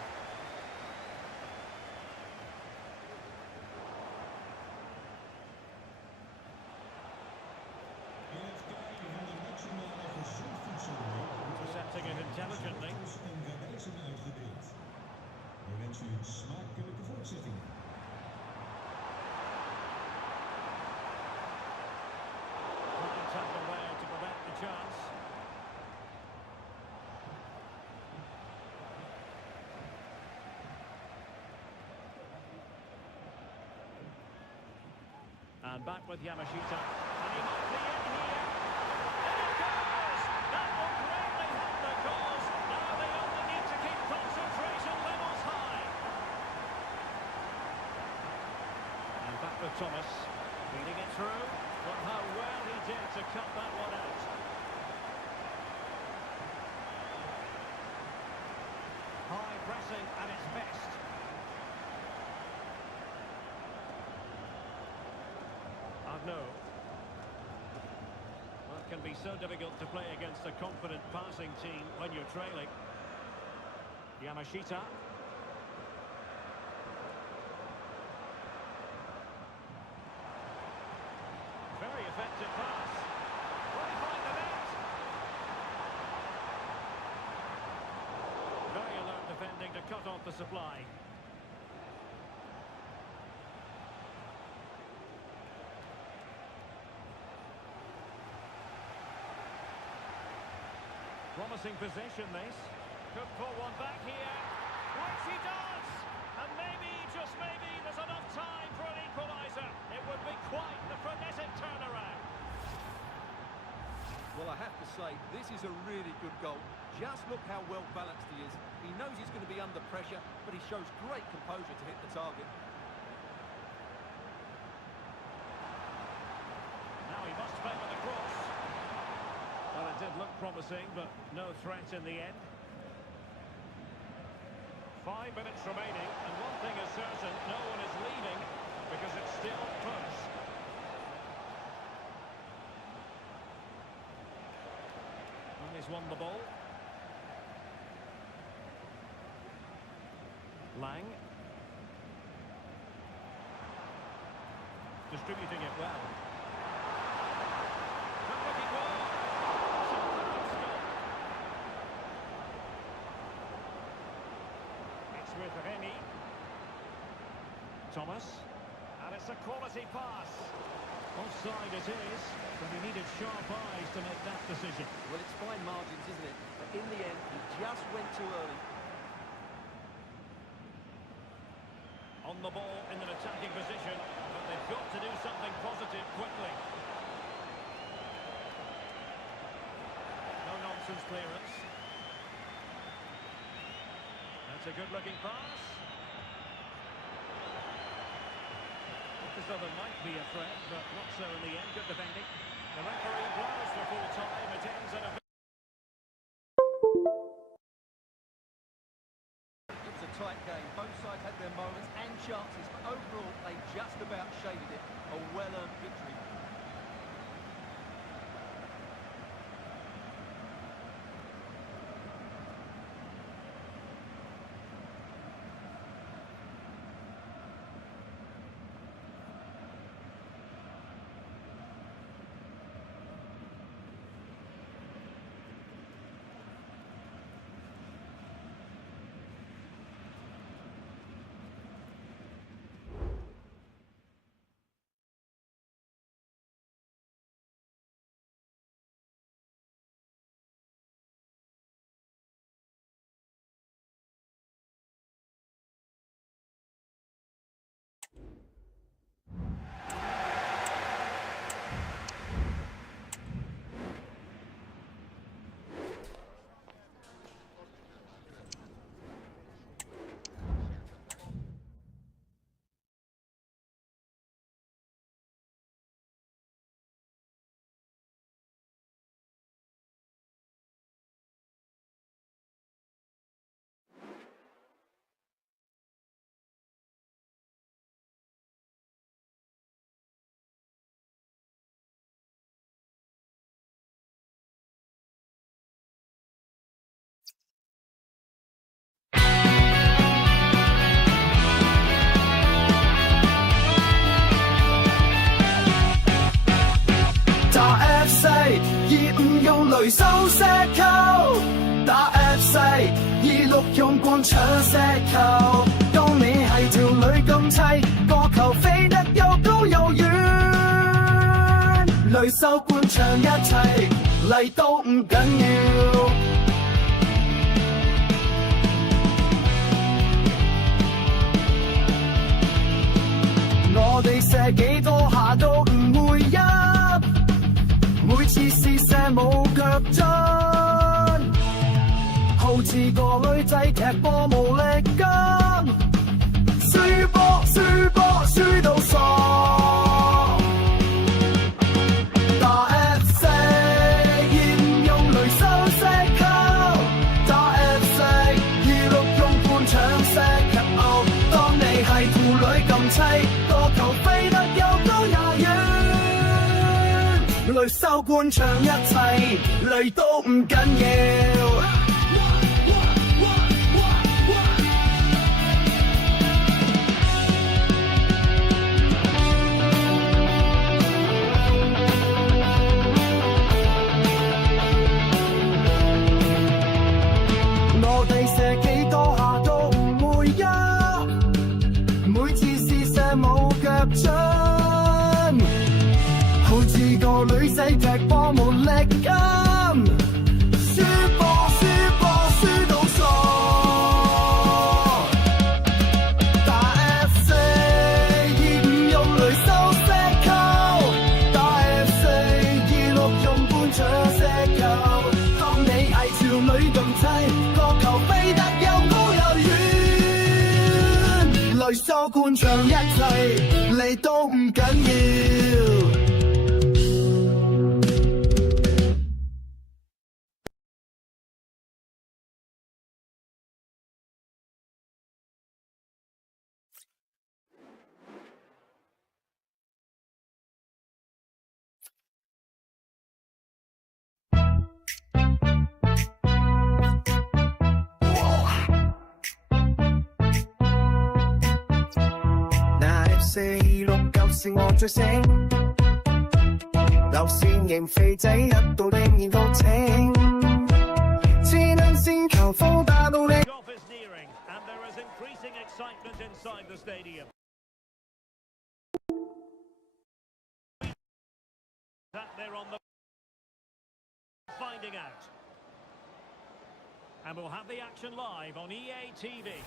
Intercepting it intelligently. We wensen u een smakelijke voortzetting. Fine tackle there to prevent the chance. And back with Yamashita. And he might be in here. There it goes! That will greatly help the cause. Now they only need to keep concentration levels high. And back with Thomas. Feeding it through. But how well he did to cut that one out. High pressing at its best. No. Well, it can be so difficult to play against a confident passing team when you're trailing. Yamashita. Very effective pass. Will he find the net? Very alert defending to cut off the supply. Promising possession, this. Could put one back here. Which he does! And maybe, just maybe, there's enough time for an equaliser. It would be quite the frenetic turnaround. Well, I have to say, this is a really good goal. Just look how well balanced he is. He knows he's going to be under pressure, but he shows great composure to hit the target. Now he must favour the cross. Well, it did look promising, but no threat in the end. 5 minutes remaining, and one thing is certain, no one is leaving, because it's still close. And he's won the ball. Lang. Distributing it well. Good-looking ball. It's with Remy. Thomas. And it's a quality pass. Offside it is, but he needed sharp eyes to make that decision. Well, it's fine margins, isn't it? But in the end, he just went too early. On the ball in an attacking position, but they've got to do something positive quickly. No nonsense clearance. That's a good-looking pass. Looked as though there might be a threat, but not so in the end. Good defending. The referee blows for full time. It ends in a... It was a tight game. Both sides had their moments and chances, but overall, they just about shaded it. A well-earned victory. 雷收石扣，打 FC26用棍搶石球。當你係條女咁砌，個球飛得又高又遠，雷收灌搶一齊嚟都唔緊要。我哋射幾多下都唔會入，每次試射冇腳震，好似個女仔踢波冇力筋，輸波輸波輸到傻，打 FC 現用雷收石扣，打 FC26用棍搶石球。當你係條女咁砌，個球飛得又高又遠，雷收灌搶一齊嚟都唔緊要。我哋射幾多下都唔會入，每次試射冇腳震，好似個女仔踢波冇力筋，輸波輸波輸到傻，打 FC25用雷收石扣，打 FC26用棍搶石球。當你係條女咁砌，個球飛得又高又遠，雷收灌搶一齊嚟都唔緊要。469是我最醒，流線型肥仔一到仍然多情，只能先求風打到你。 Off is nearing, and there is increasing excitement inside the stadium. That they're on the finding out, and we'll have the action live on EA TV.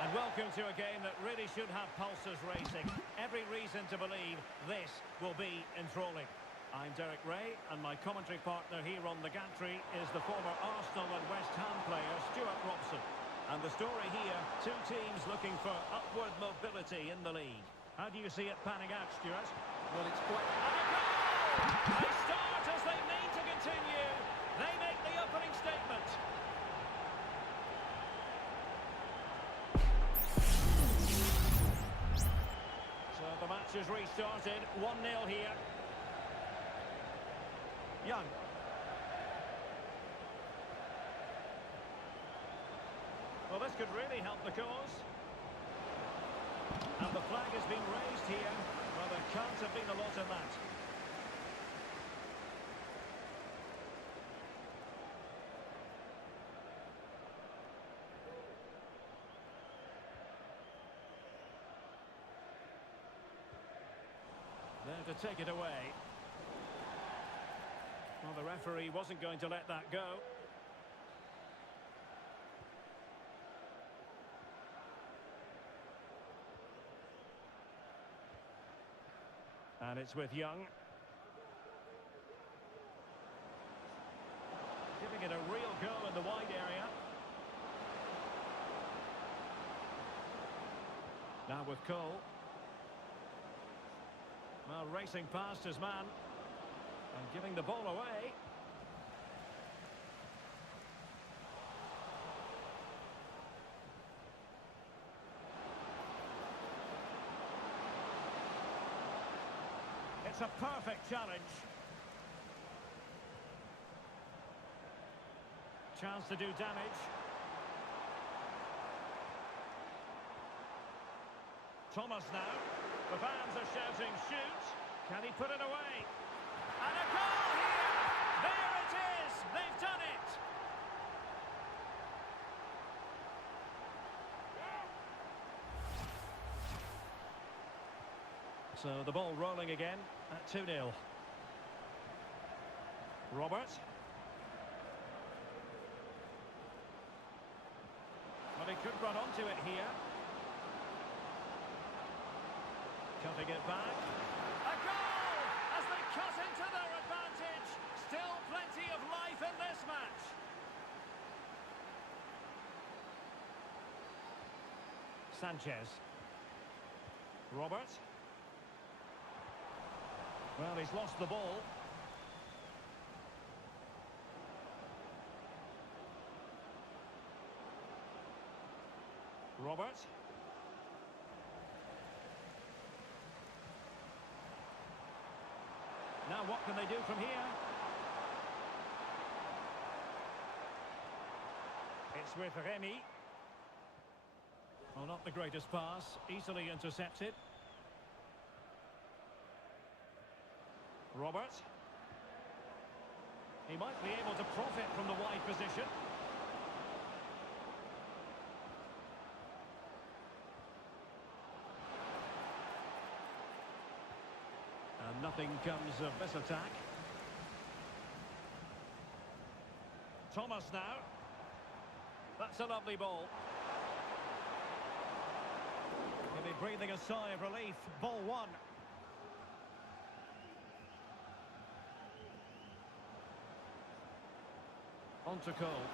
And welcome to a game that really should have pulses racing. Every reason to believe this will be enthralling. I'm Derek Ray, and my commentary partner here on the gantry is the former Arsenal and West Ham player Stuart Robson. And the story here, two teams looking for upward mobility in the league. How do you see it panning out, Stuart? Well, it's quite... And a goal! They start as they mean to continue. They make the opening statement. So the match has restarted, 1-0 here. Young. Well, this could really help the cause. And the flag has been raised here. Well, there can't have been a lot of that. There to take it away. Well, the referee wasn't going to let that go. And it's with Young. Giving it a real go in the wide area. Now with Cole. Well, racing past his man. And giving the ball away. It's a perfect challenge. Chance to do damage. Thomas now. The fans are shouting, shoot. Can he put it away? And a goal here! There it is! They've done it! So the ball rolling again at 2-0. Robert. Well, he could run onto it here. Cutting it back. A goal! As they cut into their advantage. Still plenty of life in this match. Sanchez. Robert. Well, he's lost the ball. Robert. Now what can they do from here? It's with Remy. Well, not the greatest pass, easily intercepted. Robert. He might be able to profit from the wide position. And nothing comes of this attack. Thomas now. That's a lovely ball. He'll be breathing a sigh of relief. Ball one. On to Cole.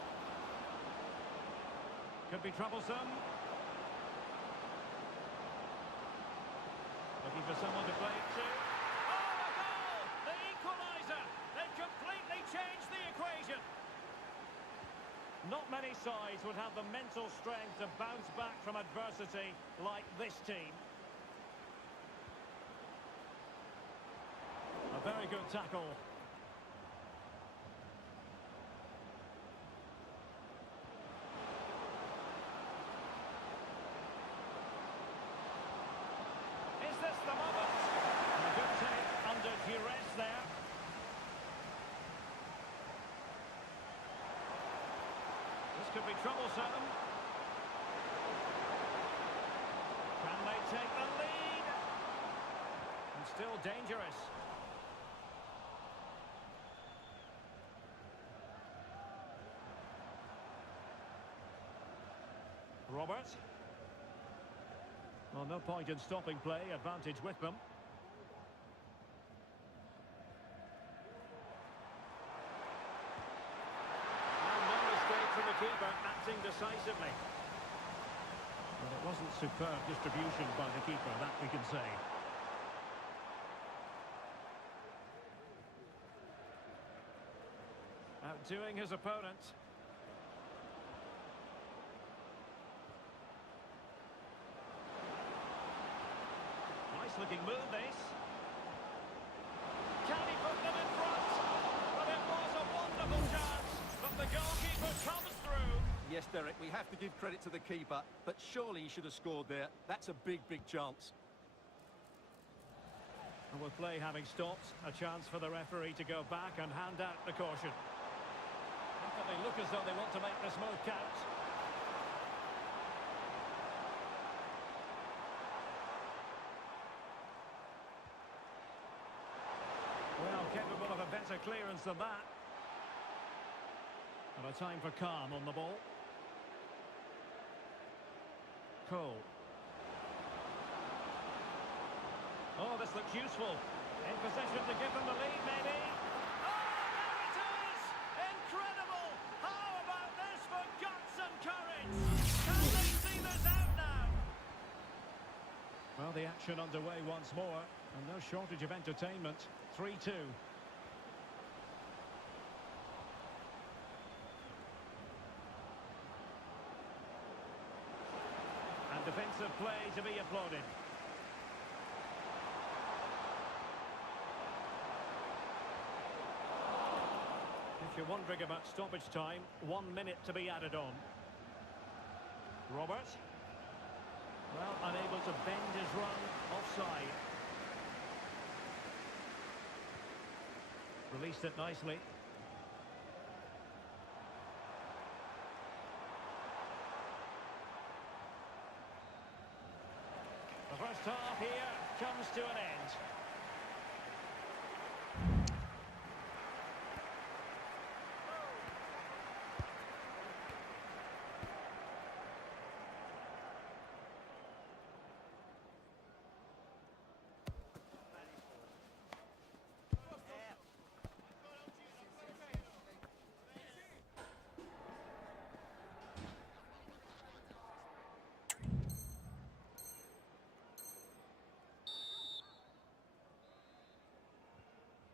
Could be troublesome. Looking for someone to play it to. Oh, a goal! The equaliser! They've completely changed the equation. Not many sides would have the mental strength to bounce back from adversity like this team. A very good tackle. Is this the moment? A good take under duress there. This could be troublesome. Can they take the lead? And still dangerous. Robert. Well, no point in stopping play. Advantage with them. From the keeper, acting decisively. Well, it wasn't superb distribution by the keeper, that we can say. Outdoing his opponent. Nice looking move, this. Can he put them in front? Well, it was a wonderful chance. But the goalkeeper comes through. Yes, Derek, we have to give credit to the keeper, but surely he should have scored there. That's a big, big chance. And with play having stopped, a chance for the referee to go back and hand out the caution. They look as though they want to make this move count. Well, capable of a better clearance than that. And a time for calm on the ball. Cole. Oh, this looks useful. In possession to give them the lead, maybe. Oh, there it is! Incredible! How about this for guts and courage? Can they see this out now? Well, the action underway once more. And no shortage of entertainment. 3-2. Defensive play to be applauded. If you're wondering about stoppage time, 1 minute to be added on. Robert. Well, unable to bend his run, offside. Released it nicely. The first half here comes to an end.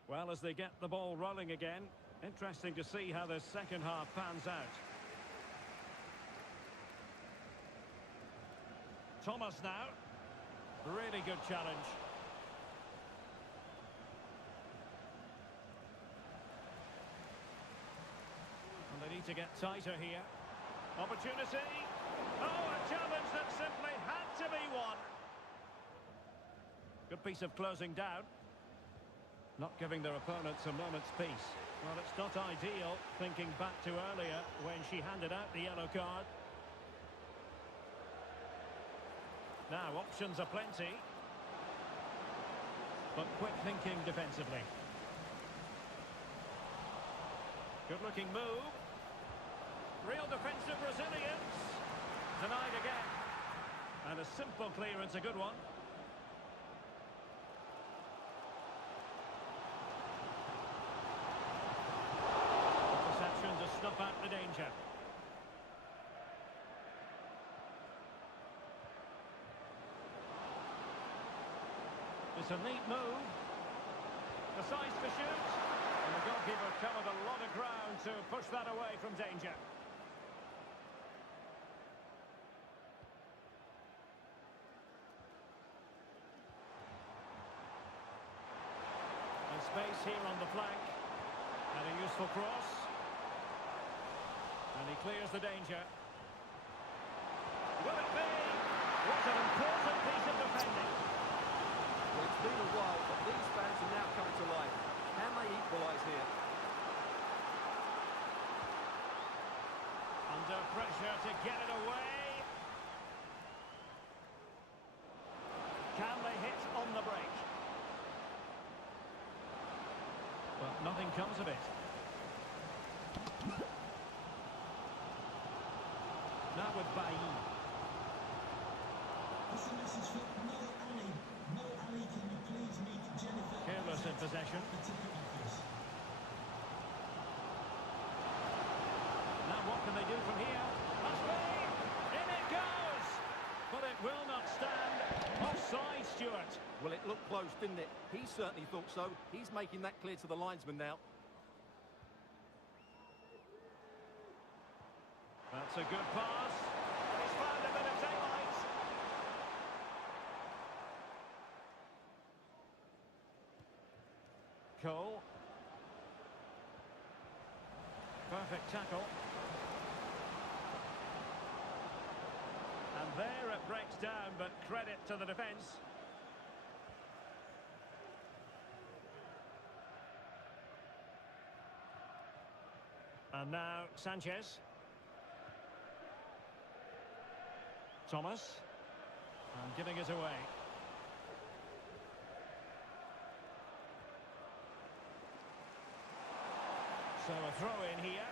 Well, as they get the ball rolling again, interesting to see how the second half pans out. Thomas now. Really good challenge. And they need to get tighter here. Opportunity. Oh, a challenge that simply had to be won. Good piece of closing down. Not giving their opponents a moment's peace. Well, it's not ideal, thinking back to earlier when she handed out the yellow card. Now, options are plenty. But quick thinking defensively. Good-looking move. Real defensive resilience. Denied again. And a simple clearance, a good one. To stop out the danger. It's a neat move. Decides to shoot. And the goalkeeper covered a lot of ground to push that away from danger. And space here on the flank. And a useful cross. And he clears the danger. Will it be? What an important piece of defending. Well, it's been a while, but these fans are now coming to life. Can they equalise here? Under pressure to get it away. Can they hit on the break? But nothing comes of it. Now with Bailly. That's a message for no Ali. No Ali, can you please meet Jennifer? Careless in possession. Now what can they do from here? Must be! In it goes! But it will not stand. Offside, Stuart. Well, it looked close, didn't it? He certainly thought so. He's making that clear to the linesman now. That's a good pass. He's found a bit of daylight. Cole. Perfect tackle. And there it breaks down, but credit to the defence. And now Sanchez. Thomas. And giving it away. So a throw in here.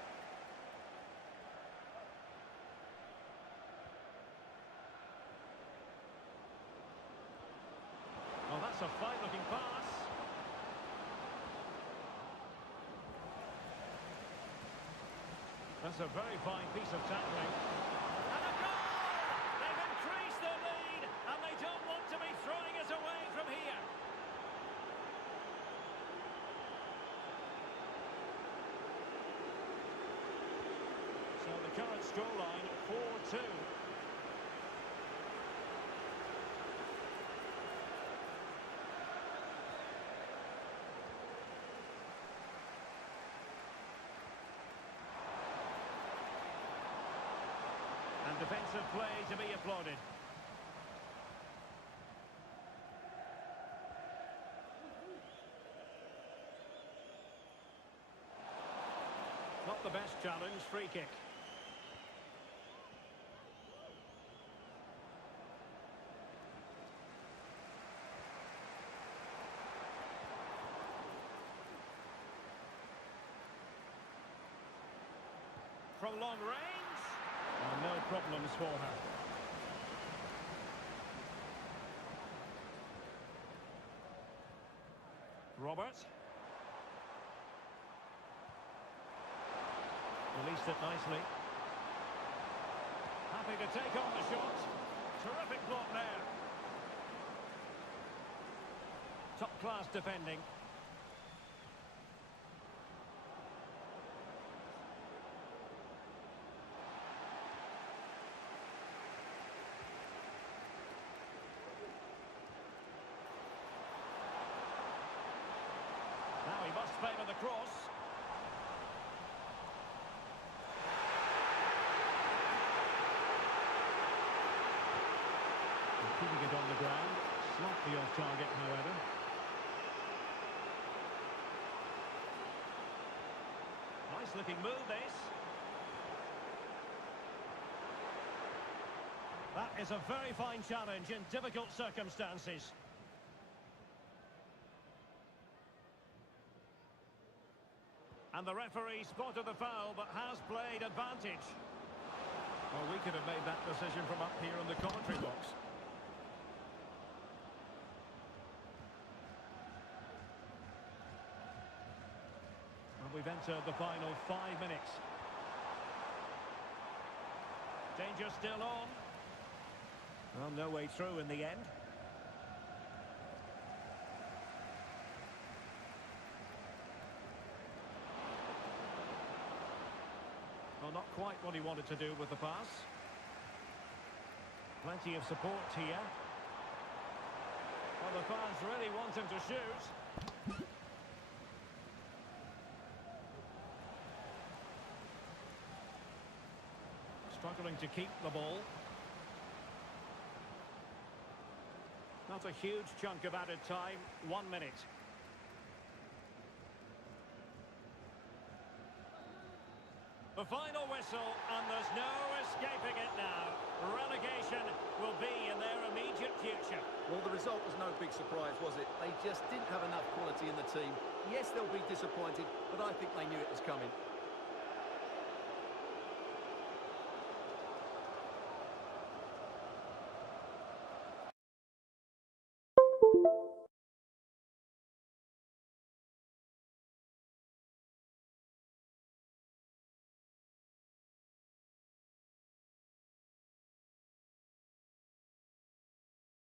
Well, that's a fine-looking pass. That's a very fine piece of tackling. And a goal! They've increased their lead, and they don't want to be throwing it away from here. So the current scoreline, 4-2. And defensive play to be applauded. Not the best challenge, free kick. From long range. Oh, no problems for her. Robert. Released it nicely. Happy to take on the shot. Terrific block there. Top class defending. Now he must favour the cross. Keeping it on the ground. Slightly off target, however. Nice looking move, this. That is a very fine challenge in difficult circumstances. And the referee spotted the foul, but has played advantage. Well, we could have made that decision from up here in the commentary box. And we've entered the final 5 minutes. Danger still on. Well, no way through in the end. Well, not quite what he wanted to do with the pass. Plenty of support here. Well, the fans really want him to shoot. Struggling to keep the ball. Not a huge chunk of added time. 1 minute. The final whistle, and there's no escaping it now. Relegation will be in their immediate future. Well, the result was no big surprise, was it? They just didn't have enough quality in the team. Yes, they'll be disappointed, but I think they knew it was coming.